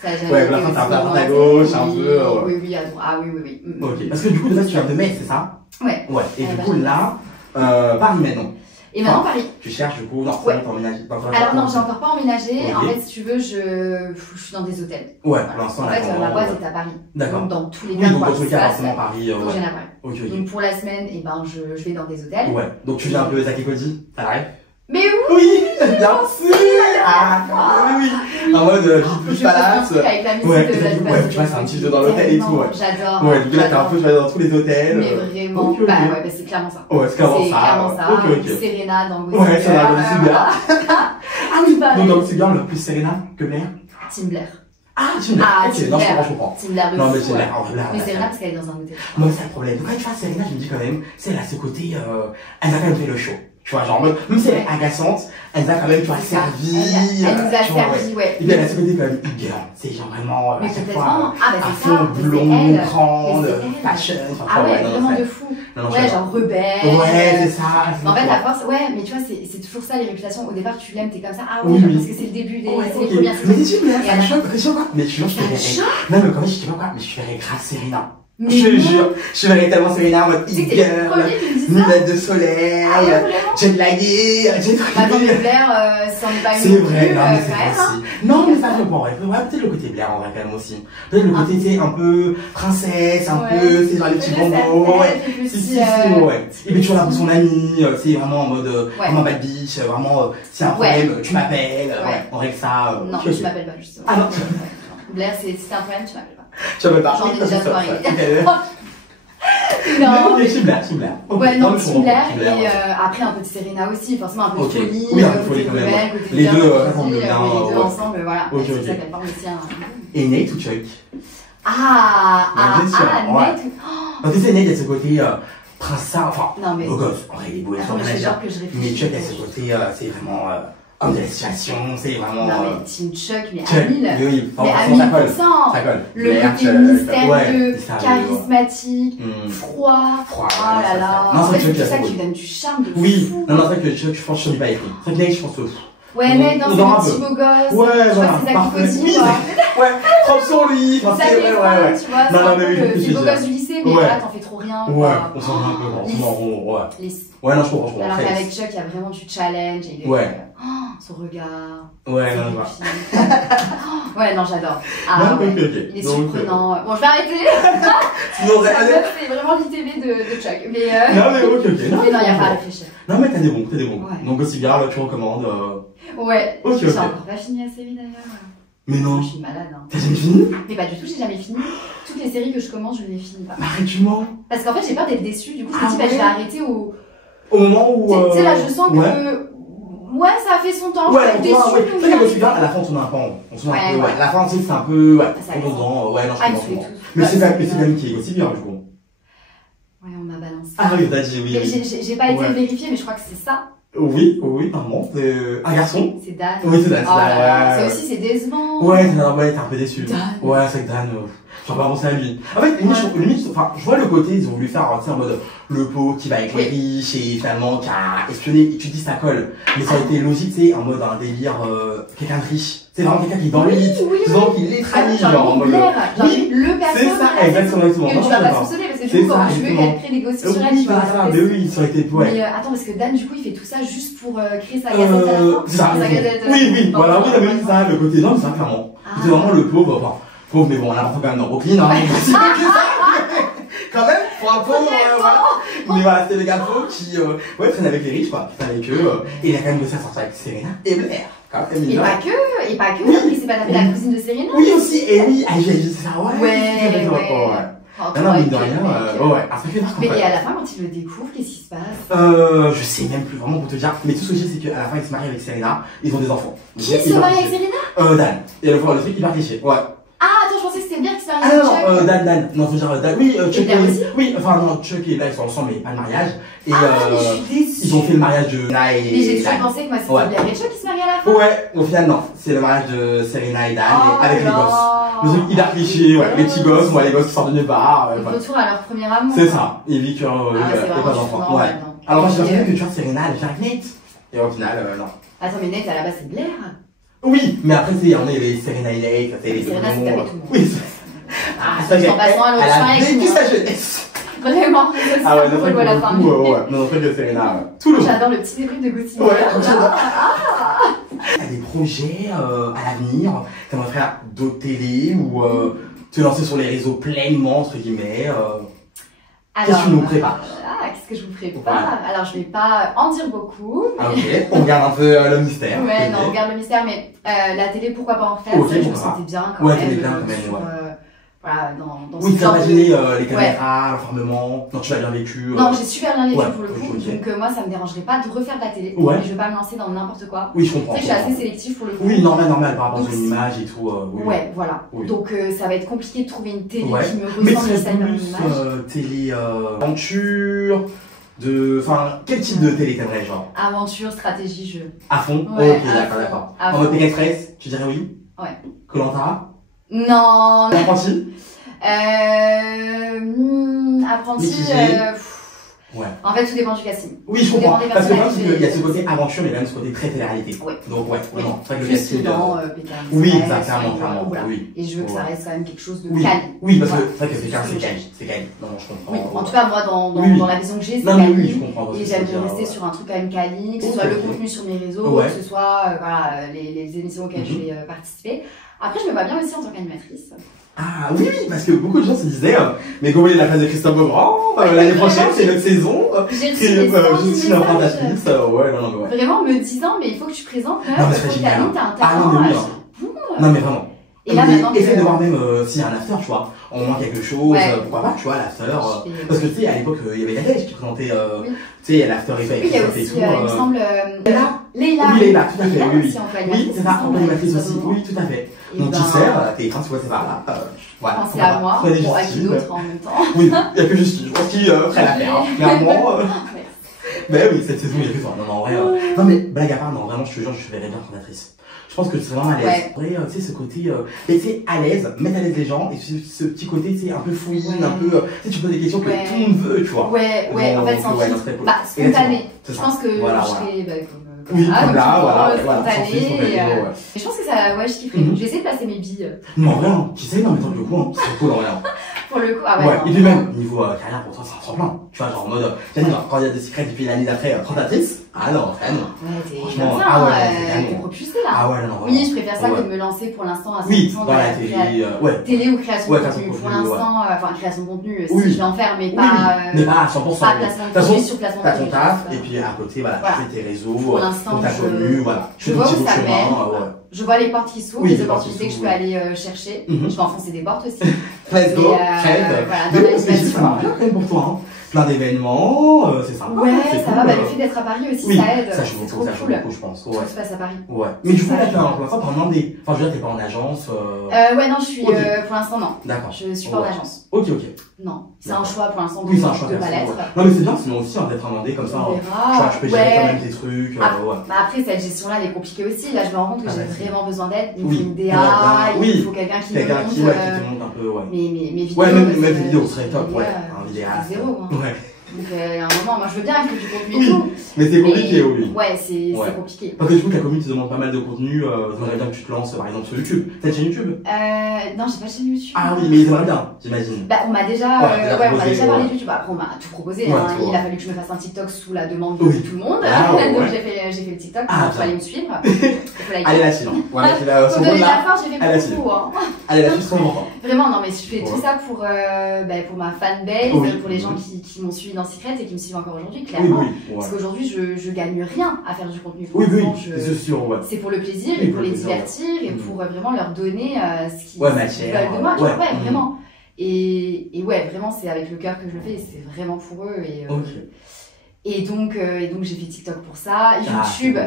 Ça a jamais pour l'instant, t'as un peu à gauche, un peu. Oui, à droite. Ah oui. Ok, parce que du coup, déjà, tu viens de Metz, c'est ça? Ouais. Et du coup, là, Paris maintenant. Et maintenant, Paris. Tu cherches, du coup, non, pour emménager. Alors, non, j'ai encore pas emménagé. En fait, si tu veux, je suis dans des hôtels. Ouais, pour l'instant, en fait, ma boîte est à Paris. D'accord. Donc, dans tous les cas, dans tous les cas, forcément, Paris. Donc, j'ai à Paris. Donc, pour la semaine, je vais dans des hôtels. Ouais. Donc, tu viens un peu Zaki Cody, ça arrive? Mais oui! Oui! Bien sûr! Oui! En mode, vite plus palace. Avec la musique tu vois, c'est un petit jeu dans l'hôtel et tout, ouais. J'adore. Ouais, du coup, là, t'es un peu, tu vas dans tous les hôtels. Mais vraiment, bah ouais, c'est clairement ça. Ouais, c'est clairement ça. Serena dans Gossip Girl. Ouais, Serena dans Gossip Girl. Ah oui, donc dans Gossip Girl, le plus Serena que Blair? Tim Blair. Ah, Tim Blair. Ok, non, je comprends. Tim Blair de fou. Non, mais Tim Blair, en vrai, mais Serena parce qu'elle est dans un hôtel. Non, mais c'est le problème. Quand tu vois Serena, je me dis quand même, c'est là, ce côté, elle a quand même fait le show. Tu vois, genre, même si elle est agaçante, elle a quand même, tu vois, servi. Elle nous a servi, ouais. Et puis elle a ce côté quand même girl. C'est genre vraiment, à chaque fois, à fond, blonde, grande, fashion. Ah ouais, vraiment de fou. Ouais, genre rebelle. Ouais, c'est ça. En fait, à force, ouais, mais tu vois, c'est toujours ça les réputations. Au départ, tu l'aimes, t'es comme ça. Ah ouais, parce que c'est le début des premières semaines. Mais tu l'aimes, ça me choque. Mais tu vois, je te verrais. Non, mais quand même, je te vois quoi, mais je te verrais grave Serena. Je te jure, je verrais tellement Serena en mode e-girl, lunettes de soleil, jet lagué, Attends, mais Blair, c'en est pas une. C'est vrai, non, mais c'est vrai aussi. Non, mais ça, je pense, ouais, peut-être le côté Blair en vrai, quand même aussi. Peut-être le côté, tu sais, un peu princesse, un peu, c'est genre les petits bonbons, ouais. Si, ouais. Et puis tu vois là pour son ami, c'est vraiment en mode, vraiment bad bitch, vraiment, c'est un problème, tu m'appelles, ouais, on règle ça. Non, tu m'appelles pas, justement. Ah non. Blair, si c'est un problème, tu m'appelles pas. Tu m'appelles pas. J'en ai déjà soirée. Non, mais Tim Blair. Ouais, non, Tim Blair. Et après, un peu de Serena aussi, forcément, un peu de folie. Oui, un peu de folie quand même. Les deux ensemble, voilà. C'est ça qu'elle forme aussi un. Et Nate ou Chuck? Nate. Parce que tu sais, Nate, il y a ce côté prince, enfin, beau gosse. En vrai, il est beau, mais Chuck, il a ce côté, c'est vraiment. Homme de la situation, c'est vraiment. Non, mais Team Chuck, mais à 1000. Oui, mais à 1000%. Ça colle. Le côté mystérieux, charismatique, froid. Oh là là. Non, c'est ça qui lui donne du charme de fou. Oui, non, c'est vrai que Chuck, je pense que je suis pas écrit. C'est vrai que Nate, je pense que. Ouais, Nate, non, c'est le petit beau gosse. Ouais, voilà. C'est ça qu'il faut dire. Ouais, trempe sur lui. Enfin, c'est vrai, ouais. Tu vois, c'est beau gosse du lycée, mais voilà, t'en fais trop rien. Ouais, on s'en rend un peu, ouais. Ouais, non, je comprends. Alors qu'avec Chuck, il y a vraiment du challenge. Ouais. Son regard. Ouais, non, ouais. Ouais, non, j'adore. Ah, ouais. Il est surprenant. Bon, je vais arrêter. C'est vraiment l'ITV de Chuck. Mais non, mais ok. Mais non, il n'y a pas à réfléchir. Non, mais t'as des bons. Ouais. Donc, aussi bien, là, tu recommandes. Ouais. J'ai encore pas fini la série d'ailleurs. Mais non. Je suis malade. Hein. T'as jamais fini? Mais pas du tout, j'ai jamais fini. Toutes les séries que je commence, je ne les finis pas. Arrête, tu mens. Parce qu'en fait, j'ai peur d'être déçue. Du coup, je me dis, je vais arrêter au moment où. Tu sais, là, je sens que. Ouais, ça a fait son temps. Ouais, je suis déçue. Tu sais, aussi bien, à la fin, on tourne un peu. On tourne un peu, ouais. La fin, tu sais, c'est un peu. Ouais, trop dedans. Ouais, non, je comprends. Mais c'est même qui est aussi bien, du coup. Ouais, on m'a balancé. Ah oui, t'as dit, oui. J'ai pas été vérifiée, mais je crois que c'est ça. Oui, pardon. Un garçon. C'est Dan. Oui, c'est Dan. Ça aussi, c'est décevant. Ouais, t'es un peu déçu. Ouais, c'est que Dan. J'en pas pensé à lui. En fait, limite, enfin, je vois le côté, ils ont voulu faire, tu sais, en mode, le pot qui va avec les riches et finalement qui a espionné, et tu te dis ça colle. Mais ça aurait été logique, tu sais, en mode un délire, quelqu'un de riche. C'est vraiment quelqu'un qui est dans le lit, souvent qui les trahit, genre en mode. Oui, le perso. C'est ça, exactement. Que tu vas pas soupçonner parce que du coup, quand tu veux qu'elle crée des gossips sur elle, tu vas. Mais oui, ça aurait été, ouais. Mais attends, parce que Dan, du coup, il fait tout ça juste pour créer sa gazette à la fin. C'est ça. Oui, voilà, oui, mais ça, le côté, non, ça, clairement. C'est vraiment le pauvre, enfin. Pauvre, mais bon, on a l'impression quand même dans Brooklyn, hein. C'est pas que ça, quand même, pour un pauvre, voilà. Mais voilà, c'était le gars pauvre qui, traîne avec les riches, quoi. Traîne avec eux, et il a quand même réussi à sortir avec Serena et Blair. Quand même, et pas que, il s'est pas tapé la cousine de Serena. Oui, aussi, et oui, j'ai ça, ouais. Non, mais de rien, un sacré marque. Mais et à la fin, quand il le découvre, qu'est-ce qui se passe? Je sais même plus vraiment pour te dire, mais tout ce que je sais, c'est qu'à la fin, il se marie avec Serena, ils ont des enfants. Qui se marie avec Serena? Dan. Et le truc, il part cliché, ouais. Ah, attends, je pensais que c'était bien que tu parlais de Chuck. Ah non, Dan. Non, faut dire Dan. Oui, Chuck aussi. Oui, enfin non, Chuck et là ils sont ensemble, mais pas de mariage. Et ils ont fait le mariage de Serena et Dan. Mais j'ai toujours pensé que moi c'était Blair et Chuck qui se mariaient à la fin. Ouais, au final non, c'est le mariage de Serena et Dan avec les gosses. Le truc hyper cliché, ouais, les petits gosses, les gosses qui sortent de nulle part. Retour à leur premier amour. C'est ça, et Vic, et pas d'enfants. Ouais. Alors moi j'ai l'impression que tu vois Serena elle vient avec Nate. Et au final, non. Attends, mais Nate à la base c'est Blair. Oui, mais après, tu sais, on est les Serena et Nate, c'est les deux. Serena, c'est tapé tout le monde. Oui, ça fait. Elle a vécu sa jeunesse. Vraiment. Ah ouais, non, à la fin. Ouais, non, en fait, de Serena, tout le monde. J'adore le petit débrief de Gossip. Ouais, j'adore. T'as des projets à l'avenir, t'aimerais faire d'autres télé ou te lancer sur les réseaux pleinement, entre guillemets. Qu'est-ce que tu nous prépares? Qu'est-ce que je vous prépare? Alors, je vais pas en dire beaucoup. Ah, ok, on regarde un peu le mystère. Ouais, non, on regarde le mystère, mais la télé, pourquoi pas en faire? Ok, je me sentais bien quand même. Ouais, t'es bien quand même, ouais. Voilà, dans oui, t'as imaginé les caméras, l'enfermement, non, tu l'as bien vécu. Non, j'ai super bien vécu pour le coup, donc moi ça me dérangerait pas de refaire de la télé. Ouais. Je vais pas me lancer dans n'importe quoi. Oui, je comprends. Tu sais, je suis assez sélective pour le coup. Oui, normal par rapport à une image et tout. Ouais, voilà. Oui. Donc ça va être compliqué de trouver une télé qui me ressemble mais et ça me image. Télé aventure. Enfin, quel type de télé t'aimerais, genre? Aventure, stratégie, jeu. À fond? Ouais, ok, d'accord. En mode Express, tu dirais oui? Ouais. Koh-Lanta? Non. Apprenti? Apprenti, ouais. En fait, tout dépend du casting. Oui, je comprends. Parce que moi, il y a ce côté aventure, mais même ce côté très télé-réalité. Ouais. Donc, ouais, vraiment. C'est vrai que le casting. Oui, clairement. Voilà. Oui. Et je veux que ça reste quand même quelque chose de quali. Oui, parce que c'est vrai que c'est quali. Non, je comprends. Oui, en tout cas, moi, dans la vision que j'ai, c'est quali. Oui, je comprends. Et j'aimerais rester sur un truc quand même quali, que ce soit le contenu sur mes réseaux, que ce soit les émissions auxquelles je vais participer. Après, je me vois bien aussi en tant qu'animatrice. Ah oui, parce que beaucoup de gens se disaient, mais comment il est la place de Christophe Beaugrand, l'année prochaine, c'est notre saison, j'ai reçu une présentatrice, ouais. Vraiment me disant, mais il faut que tu présentes, non, mais c'est génial. Non, mais vraiment. Et là, maintenant, essaye de voir même s'il y a un after, tu vois, au moins quelque chose, pourquoi pas, tu vois, l'after. Parce que tu sais, à l'époque, il y avait Nadège qui présentait, tu sais, l'after effect. Oui, il y a aussi, il me semble, Leïla. Oui, Leïla, tout à fait, oui. Oui, c'est ça, en animatrice aussi, oui, tout à fait. Donc tu sais, t'es tu vois, c'est pas là. Voilà. Pensez à moi, ou à qui d'autre en même temps. Oui, il n'y a que Justine, je pense qu'il ferait l'affaire, clairement. Mais oui, cette saison, il y a que toi. Non, en vrai. Non, mais blague à part, non, vraiment, je te jure, je verrais bien présentatrice. Je pense que c'est vraiment à l'aise. Après, tu sais, ce côté, tu sais, à l'aise, mettre à l'aise les gens, et ce petit côté, tu sais, un peu fouillis, un peu, tu sais, tu poses des questions que tout le monde veut, tu vois. Ouais, en fait, sans filtre. Spontané. Je pense que je serais, Oui, comme là, voilà, spontané. Je pense que ça, ouais, je kifferais. Je vais essayer de placer mes billes. Non, rien, qui sait, non, mais tant que le coup, c'est cool en rien. Pour le coup, ah ouais. Et puis même, niveau carrière, pour toi, c'est un tremplin. Tu vois, genre en mode, quand il y a des secrets, et puis l'année d'après, présentatrice. Ah non, vraiment. Ouais, t'es comme ça, t'es propulsé là. Ah ouais, non, oui, je préfère ça que de me lancer pour l'instant à 100% dans la télé, télé ou création de contenu. Pour l'instant, enfin, création de contenu, si je vais en faire, mais pas. Mais pas à 100%. Pas placement de contenu sur placement de contenu. T'as ton taf, et puis à côté, voilà, tu fais tes réseaux, pour l'instant, t'as connu, voilà. Je vois où ça mène. Je vois les portes qui s'ouvrent, les opportunités que je peux aller chercher. Je vais enfoncer des portes aussi. Let's go, voilà, dans l'animation. Ça marche bien quand même pour toi, plein d'événements, c'est sympa. Ouais, ça va, le fait d'être à Paris aussi, ça aide. Ça joue beaucoup, je pense. Tout se passe à Paris. Ouais. Mais du coup, là, pour l'instant, t'as demandé. Enfin, je veux dire, t'es pas en agence. Ouais, non, je suis, pour l'instant, non. D'accord. Je suis pas en agence. Ok. Non, c'est un choix pour l'instant de pas l'être. Non, mais c'est bien, sinon aussi, d'être indé comme ça. Je peux gérer quand même tes trucs. Après, cette gestion-là, elle est compliquée aussi. Là, je me rends compte que j'ai vraiment besoin d'aide. Il me faut une DA, il faut quelqu'un qui me monte un peu, mes vidéos. Ouais, même mes vidéos seraient top, un vidéaste. Zéro. Ouais. Donc, à un moment, moi je veux bien que du contenu et tout. Mais c'est compliqué, oui. Ouais, c'est compliqué. Parce que du coup, la communauté te demande pas mal de contenu. J'aimerais bien que tu te lances, par exemple, sur YouTube. T'as une chaîne YouTube? Non, j'ai pas de chaîne YouTube. Ah oui, mais ils aimeraient bien, j'imagine. Bah, on m'a déjà parlé de YouTube. Après, on m'a tout proposé. Il a fallu que je me fasse un TikTok sous la demande de tout le monde. Donc, j'ai fait le TikTok. Faut aller me suivre. Allez, la suivre. Pour donner de la force, j'ai fait beaucoup. Allez, la suivre, c'est important. Vraiment, non, mais je fais tout ça pour ma fanbase, pour les gens qui m'ont suivi dans Secret et qui me suivent encore aujourd'hui, clairement. Parce qu'aujourd'hui, je gagne rien à faire du contenu. C'est sûr, c'est pour le plaisir et pour les divertir et pour vraiment leur donner ce qu'ils veulent de moi. Vraiment. Et ouais, vraiment, c'est avec le cœur que je le fais et c'est vraiment pour eux. Et donc j'ai fait TikTok pour ça. YouTube.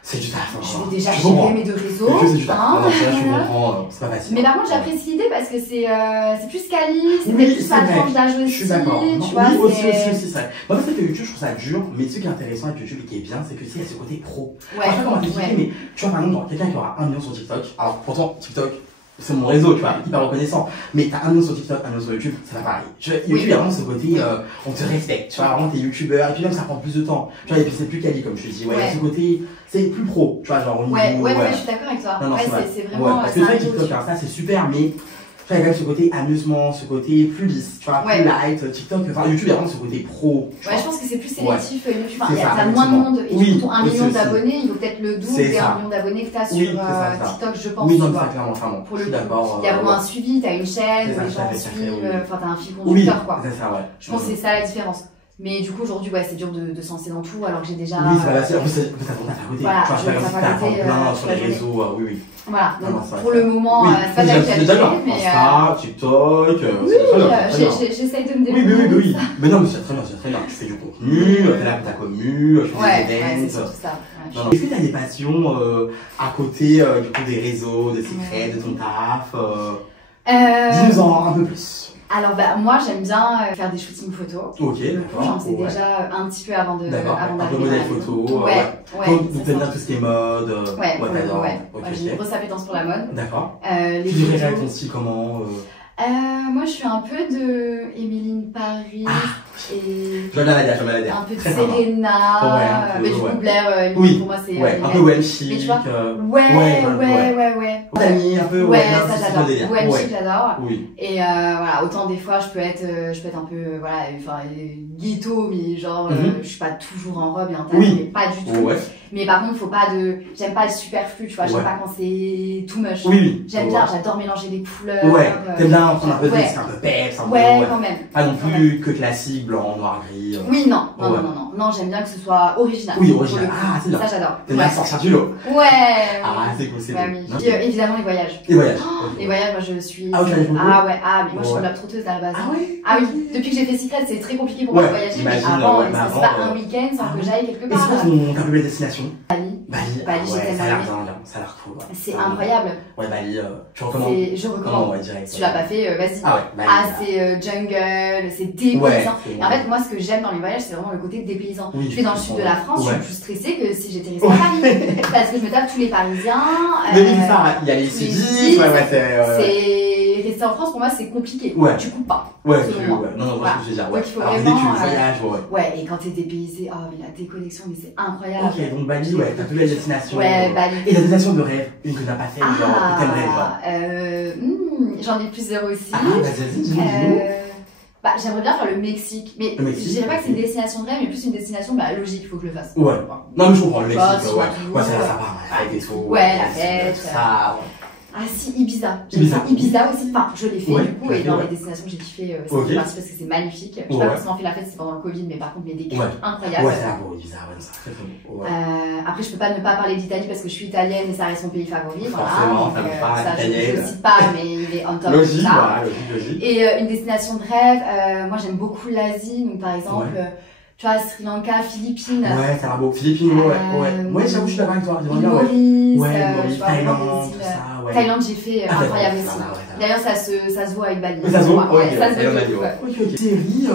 C'est du taf. Je vais déjà gérer mes deux réseaux. C'est du taf. C'est pas facile. Mais par contre, j'apprécie l'idée parce que c'est plus quali, c'est plus la tranche d'âge aussi. Je suis d'accord. Tu vois, aussi, ça. Moi, c'est que YouTube, je trouve ça dur, mais ce qui est intéressant avec YouTube et qui est bien, c'est que il y a ce côté pro. Je sais pas comment t'expliquer, mais tu vois, par exemple, quelqu'un qui aura 1 million sur TikTok. Alors, pourtant, TikTok, c'est mon réseau, tu vois, hyper reconnaissant. Mais t'as 1 million sur TikTok, 1 million sur YouTube, ça va pareil. YouTube, il y a vraiment ce côté, on te respecte, tu vois, vraiment t'es youtubeur, et puis même ça prend plus de temps. Tu vois, et puis c'est plus quali, comme je te dis. Il y a ce côté, c'est plus pro, tu vois, genre au niveau. Je suis d'accord avec toi. C'est vraiment. Parce que ça, TikTok, ça c'est super, mais. Tu vois, il y a quand même ce côté amusement, ce côté plus lisse, tu vois, plus light, TikTok, enfin YouTube, il y a vraiment ce côté pro. Je pense que c'est plus sélectif YouTube. Il y a moins de monde, et surtout ton 1 million d'abonnés, il vaut peut-être le double des 1 million d'abonnés que tu as sur TikTok, je pense. Oui, non, ça, clairement, pour le coup. Il y a vraiment un suivi, tu as une chaîne, les gens suivent, enfin, tu as un fil conducteur, quoi. C'est ça, ouais. Je pense que c'est ça la différence. Mais du coup, aujourd'hui, c'est dur de se lancer dans tout, alors que j'ai déjà. Oui, c'est pas facile. En plus, t'as ton taf à côté. Voilà, tu vois, t'as plein sur les réseaux, oui. Voilà, donc pour le moment, c'est pas d'actualité, mais. Insta, TikTok, j'essaye de me débrouiller. Oui. Mais non, mais c'est très bien. Tu fais du contenu, t'es là pour ta commu, tu fais des events. C'est tout ça. Est-ce que t'as des passions à côté, du coup, des réseaux, des secrets, de ton taf Dis-nous-en un peu plus. Alors moi j'aime bien faire des shootings photos. Ok, d'accord. J'en sais déjà un petit peu avant d'arriver. Un peu modèle photo. Donc t'aimes bien tout ce qui est mode. J'ai une grosse appétence pour la mode. D'accord. Tu dirais ton style comment moi je suis un peu de Émeline Paris et je vais la dire. Un peu de Serena, mais du coup Blair, pour moi c'est un peu well chic. Mais tu vois, Dani, un peu ça j'adore. Well chic j'adore. Oui. Et voilà, autant des fois je peux être un peu ghetto, mais genre je suis pas toujours en robe et en talon, mais pas du tout. Mais par contre, j'aime pas le superflu, tu vois, j'aime pas quand c'est too much. J'aime bien, j'adore mélanger les couleurs. T'aimes bien prendre un peu de risque, un peu peps, un peu. Quand même. Pas non plus que classique, blanc, noir, gris. Oui, non, j'aime bien que ce soit original. Oui, original. Ah, c'est bien. Ça, j'adore. T'aimes bien sortir du lot. Ah, c'est cool, c'est cool. Évidemment, les voyages. Les voyages. Les voyages, moi, je suis. Ah, mais moi, je suis la trotteuse à la base. Ah oui, depuis que j'ai fait Secret, c'est très compliqué pour moi de voyager. Mais avant, c'est pas un week-end sans que j'aille quelque part. Et c'est quoi ta plus belle destination? Bali, j'ai tellement aimé. Ça a l'air cool. C'est incroyable. Bali, tu recommandes? Je recommande. Direct. Si tu l'as pas fait, vas-y. C'est jungle, c'est dépaysant. Et en fait, moi, ce que j'aime dans les voyages, c'est vraiment le côté dépaysant. Je suis dans le sud de la France, je suis plus stressée que si j'étais restée à Paris. Parce que je me tape tous les Parisiens. Mais ça, il y a les sudistes, c'est c'est en France, pour moi, c'est compliqué. Tu coupes pas. Non, je vois ce que je veux dire. Donc, il faut alors, vraiment. Tu voyages, ouais, et quand t'es dépaysé, oh, mais la déconnexion, mais c'est incroyable. Ok, donc Bali, t'as toutes les destinations. Ouais, Bali. Et la destination de rêve, une que t'as pas fait, genre, que t'aimerais, genre. J'en ai plusieurs aussi. Vas-y, dis-nous. Bah, j'aimerais bien faire le Mexique, mais je dirais pas que c'est une destination de rêve, mais plus une destination logique, il faut que je le fasse. Ouais. Non, mais je comprends, le Mexique, ça va, la fête et tout. Ouais, la fête. Ça, Ah si, Ibiza. J'ai fait Ibiza aussi, enfin je l'ai fait du coup, et dans les destinations que j'ai kiffé, c'est parti parce que c'est magnifique. J'ai pas forcément fait la fête, c'était pendant le Covid, mais par contre, des clips incroyables. Ouais, c'est beau, Ibiza, c'est très beau. Après, je peux pas ne pas parler d'Italie parce que je suis italienne et ça reste mon pays favori. Forcément, ça me parle je le cite pas, mais il est on top. Logique, voilà, logique. Et une destination de rêve, moi j'aime beaucoup l'Asie, donc par exemple. Tu vois, Sri Lanka, Philippines. Ouais, ça va beau. Philippines, ouais, j'avoue, je suis d'accord avec toi. Maurice, Thaïlande, tout ça, ouais. Thaïlande, j'ai fait incroyable aussi. D'ailleurs, ça se voit avec Bali. Ça se voit, ça se voit. Ok. Série,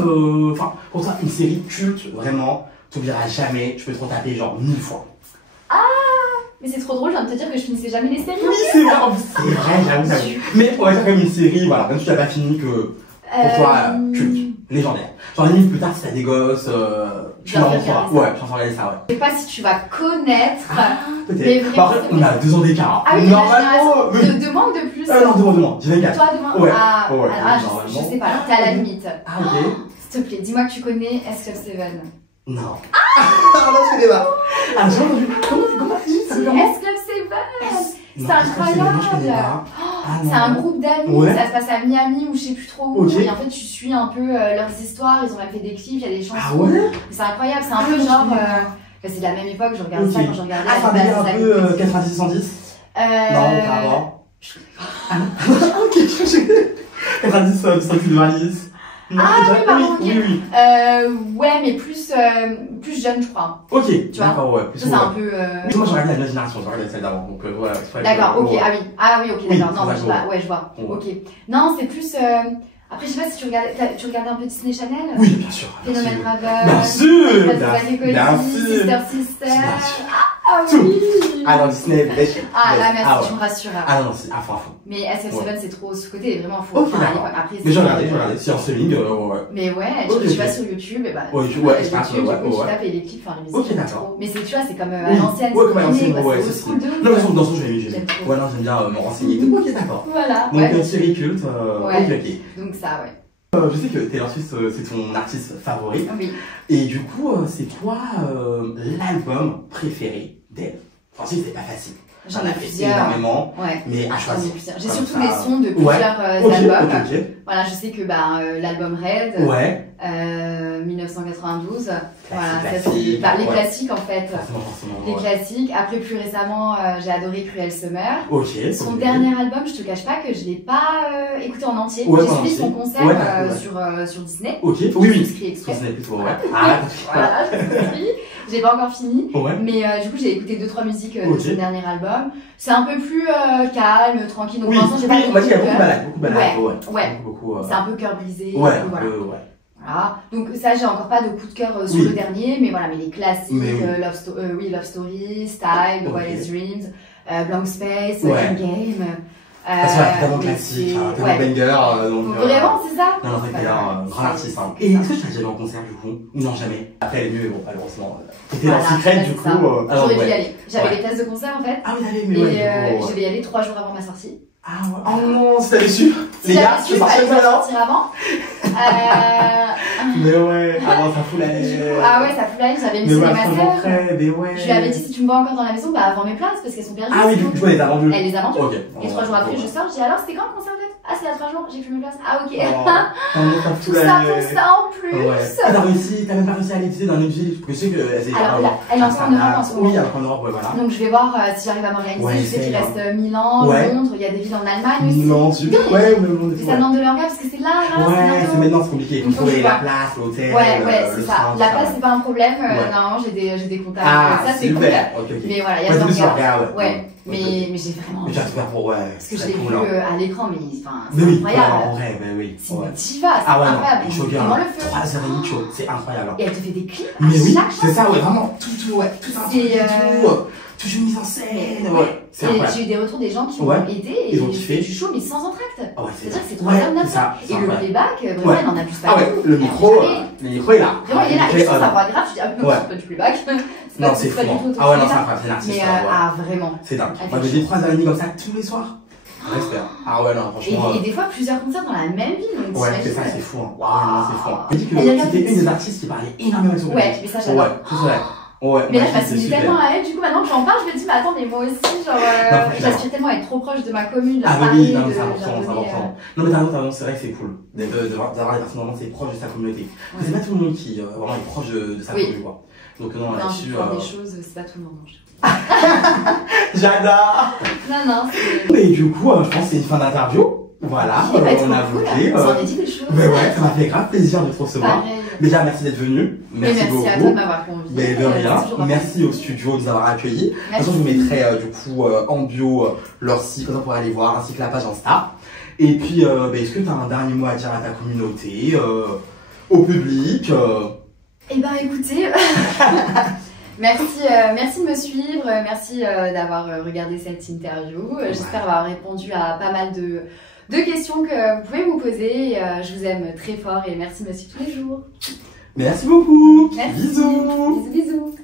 enfin, pour toi, une série culte, vraiment, t'oublieras jamais, tu peux trop taper genre 1000 fois. Ah, mais c'est trop drôle, je viens de te dire que je finissais jamais les séries. Oui, c'est vrai, j'avoue. Mais on va dire comme une série, voilà, même si tu l'as pas fini, que pour toi, culte, légendaire. Genre, limite plus tard, si t'as des gosses, tu vas revoir. Ouais, je vais regarder ça, ouais. Je sais pas si tu vas connaître. Peut-être. Par contre, on a 2 ans d'écart. Ah oui, normalement. De moins ou de plus? Non, de moins. Dis 24. Toi, de moins? Ouais. Je sais pas, t'es à la limite. Ah, ok. S'il te plaît, dis-moi que tu connais S-Club 7. Non. Non, je connais pas. Ah, j'ai entendu. Comment tu dis ça? S-Club 7. C'est incroyable. C'est un groupe d'amis, ça se passe à Miami ou je sais plus trop où. Et en fait, tu suis un peu leurs histoires. Ils ont même fait des clips, il y a des chansons. Ah ouais? C'est incroyable, c'est un peu genre. C'est de la même époque, je regarde ça quand je regardais. Ah, ça veut dire un peu 90-110? Non, pas avant. Ok, je sais. 90, 110 de valise. Ah oui, pardon, ok. Ouais, mais plus jeune, je crois. Ok, tu vois. D'accord, ouais. Ça, c'est un peu. Moi, j'ai regardé la nouvelle génération, j'ai regardé celle d'avant. Donc, voilà. D'accord, ok, ah oui, ok, d'accord. Non, je vois. Ok. Non, c'est plus. Après, je sais pas si tu regardais un peu Disney Channel. Oui, bien sûr. Phénomène Ravel. Bien sûr. Bien sûr. Sister. Ah oui. Ah non, Disney. Ah là, merci, tu me rassures. Ah non, c'est à fond. Mais SF7, c'est trop sous-côté, vraiment faux. Après, mais j'ai regardé, c'est en streaming. Mais ouais, tu vas sur YouTube, et bah. Tu tapes les clips, enfin les musiques. Ok, d'accord. Mais c'est, tu vois, c'est comme à l'ancienne. Ouais, comme à l'ancienne, ouais, c'est cool. Non, mais dans ce j'aime bien. Ouais, non, j'aime bien me renseigner. Ok, d'accord. Voilà. Donc, une série culte. Ok. Donc, ça, ouais. Je sais que Taylor Swift, c'est ton artiste favori. Oui. Et du coup, c'est quoi l'album préféré d'elle? Enfin, si, c'est pas facile. J'en ai plusieurs. Énormément. Ouais. Mais à choisir. J'ai surtout des sons de plusieurs albums. Ok. Voilà, je sais que l'album Red. Ouais. 1992. Voilà, ça c'est les classiques en fait. Forcément, les classiques. Après, plus récemment, j'ai adoré Cruel Summer. Ok. Son dernier album, je te cache pas que je l'ai pas écouté en entier. Ouais, j'ai suivi son concert sur Disney. Ok. Oui. Disney plutôt, ouais. Voilà, j'ai pas encore fini. Ouais. Mais du coup, j'ai écouté 2-3 musiques de son dernier album. C'est un peu plus calme, tranquille. Donc, pour l'instant, j'ai pas on m'a dit qu'il y a beaucoup de balades. Ouais. Beaucoup. C'est un peu cœur brisé. Ouais. Voilà. Donc ça, j'ai encore pas de coup de cœur sur le dernier, mais voilà, mais les classiques, Love Story, Style, Wildest Dreams, Blank Space, Game. C'est vraiment classique, tellement banger. Donc, vraiment, c'est ça? Non, c'est un grand artiste. Et est-ce que tu l'as jamais en concert du coup? Non, jamais. Après, elle est mieux, bon, malheureusement. T'étais dans Secret du coup. J'aurais dû y aller. J'avais les places de concert en fait. Ah oui, mais je vais y aller 3 jours avant ma sortie. Ah ouais. Oh non, si t'avais su. Les gars, je sortais sortir avant. Mais ouais, non, ça fout la haine. Ah ouais, ça fout la haine, j'avais mis ma sœur. Mais ouais. Je lui avais dit si tu me vois encore dans la maison, avant mes places parce qu'elles sont perdues. Ah oui, du coup, elle les a vendues. Elle les a vendues. Ok. Et 3 jours après, je sors, je dis alors c'était quand le concert en fait? Ah, c'est à 3 jours, j'ai plus mes places. Ah, ok. Tout ça pour ça en plus. T'as même pas réussi à aller visiter dans une ville. Parce que je sais qu'elle est. Alors, elle est encore en Europe en ce moment. Oui, elle est en Europe, voilà. Donc, je vais voir si j'arrive à m'organiser. Je sais qu'il reste Milan, Londres, il y a des villes en Allemagne aussi. Milan, super. Ouais, Londres. Ça demande de leur gars parce que c'est là, ouais, c'est maintenant, c'est compliqué. Il faut trouver la place, l'hôtel. Ouais, c'est ça. La place, c'est pas un problème. Normalement, j'ai des contacts. Ça, c'est cool. Mais voilà, il y a des gars. Ouais. Mais j'ai vraiment. Mais j'ai tout faire pour, parce que je l'ai vu à l'écran, mais enfin, c'est incroyable. En vrai, oui. C'est une diva, c'est incroyable. Comment le feu 3h30 chaud, c'est incroyable. Et elle te fait des clips. Mais oui, c'est ça, ouais, vraiment. Tout une mise en scène. J'ai eu des retours des gens qui m'ont aidé et j'ai du chaud mais sans entracte. C'est-à-dire que c'est 3h09 et le playback, vraiment il en abuse pas. Ah ouais, le micro est là. Vraiment il est là, et sans sa voix grave, je dis ah non, c'est pas du playback. Non, c'est fou. Ah ouais, non, c'est incroyable, c'est un artiste. Mais vraiment. C'est dingue. Moi j'ai des 3 araignées comme ça tous les soirs. J'espère. Ah ouais, non, franchement. Et des fois plusieurs concerts dans la même ville. Ouais, c'est ça, c'est fou. Waouh, c'est fou. Je dis que c'était une des artistes qui parlait énormément de son public. Ouais, mais ça j'adore. Ouais, tout ça. Ouais, mais là, je m'assieds tellement à elle, du coup, maintenant que j'en parle, je me dis, mais attends, mais moi aussi, genre, j'aspire tellement à être trop proche de ma commune, de Paris. Ah oui, non, mais c'est important, c'est important. Non, mais t'as raison, c'est vrai que c'est cool d'avoir des personnes vraiment proches de sa communauté. C'est pas tout le monde qui vraiment est proche de sa commune, quoi. Donc, non, là-dessus. Des choses, c'est pas tout le monde. J'adore! Non. Et du coup, je pense que c'est une fin d'interview. Voilà, on a bouclé. On s'en est dit des choses. Mais ouais, ça m'a fait grave plaisir de te recevoir. Déjà, merci d'être venu. Merci beaucoup. Merci à toi de m'avoir convié. Mais de rien. Merci au studio de nous avoir accueillis. De toute façon, je vous mettrai du coup en bio leur site, comme ça pour aller voir, ainsi que la page Insta. Et puis, est-ce que tu as un dernier mot à dire à ta communauté, au public Eh ben, écoutez. Merci de me suivre, merci d'avoir regardé cette interview. J'espère avoir répondu à pas mal de questions que vous pouvez vous poser. Je vous aime très fort et merci de me suivre tous les jours. Merci beaucoup. Merci. Bisous. Bisous.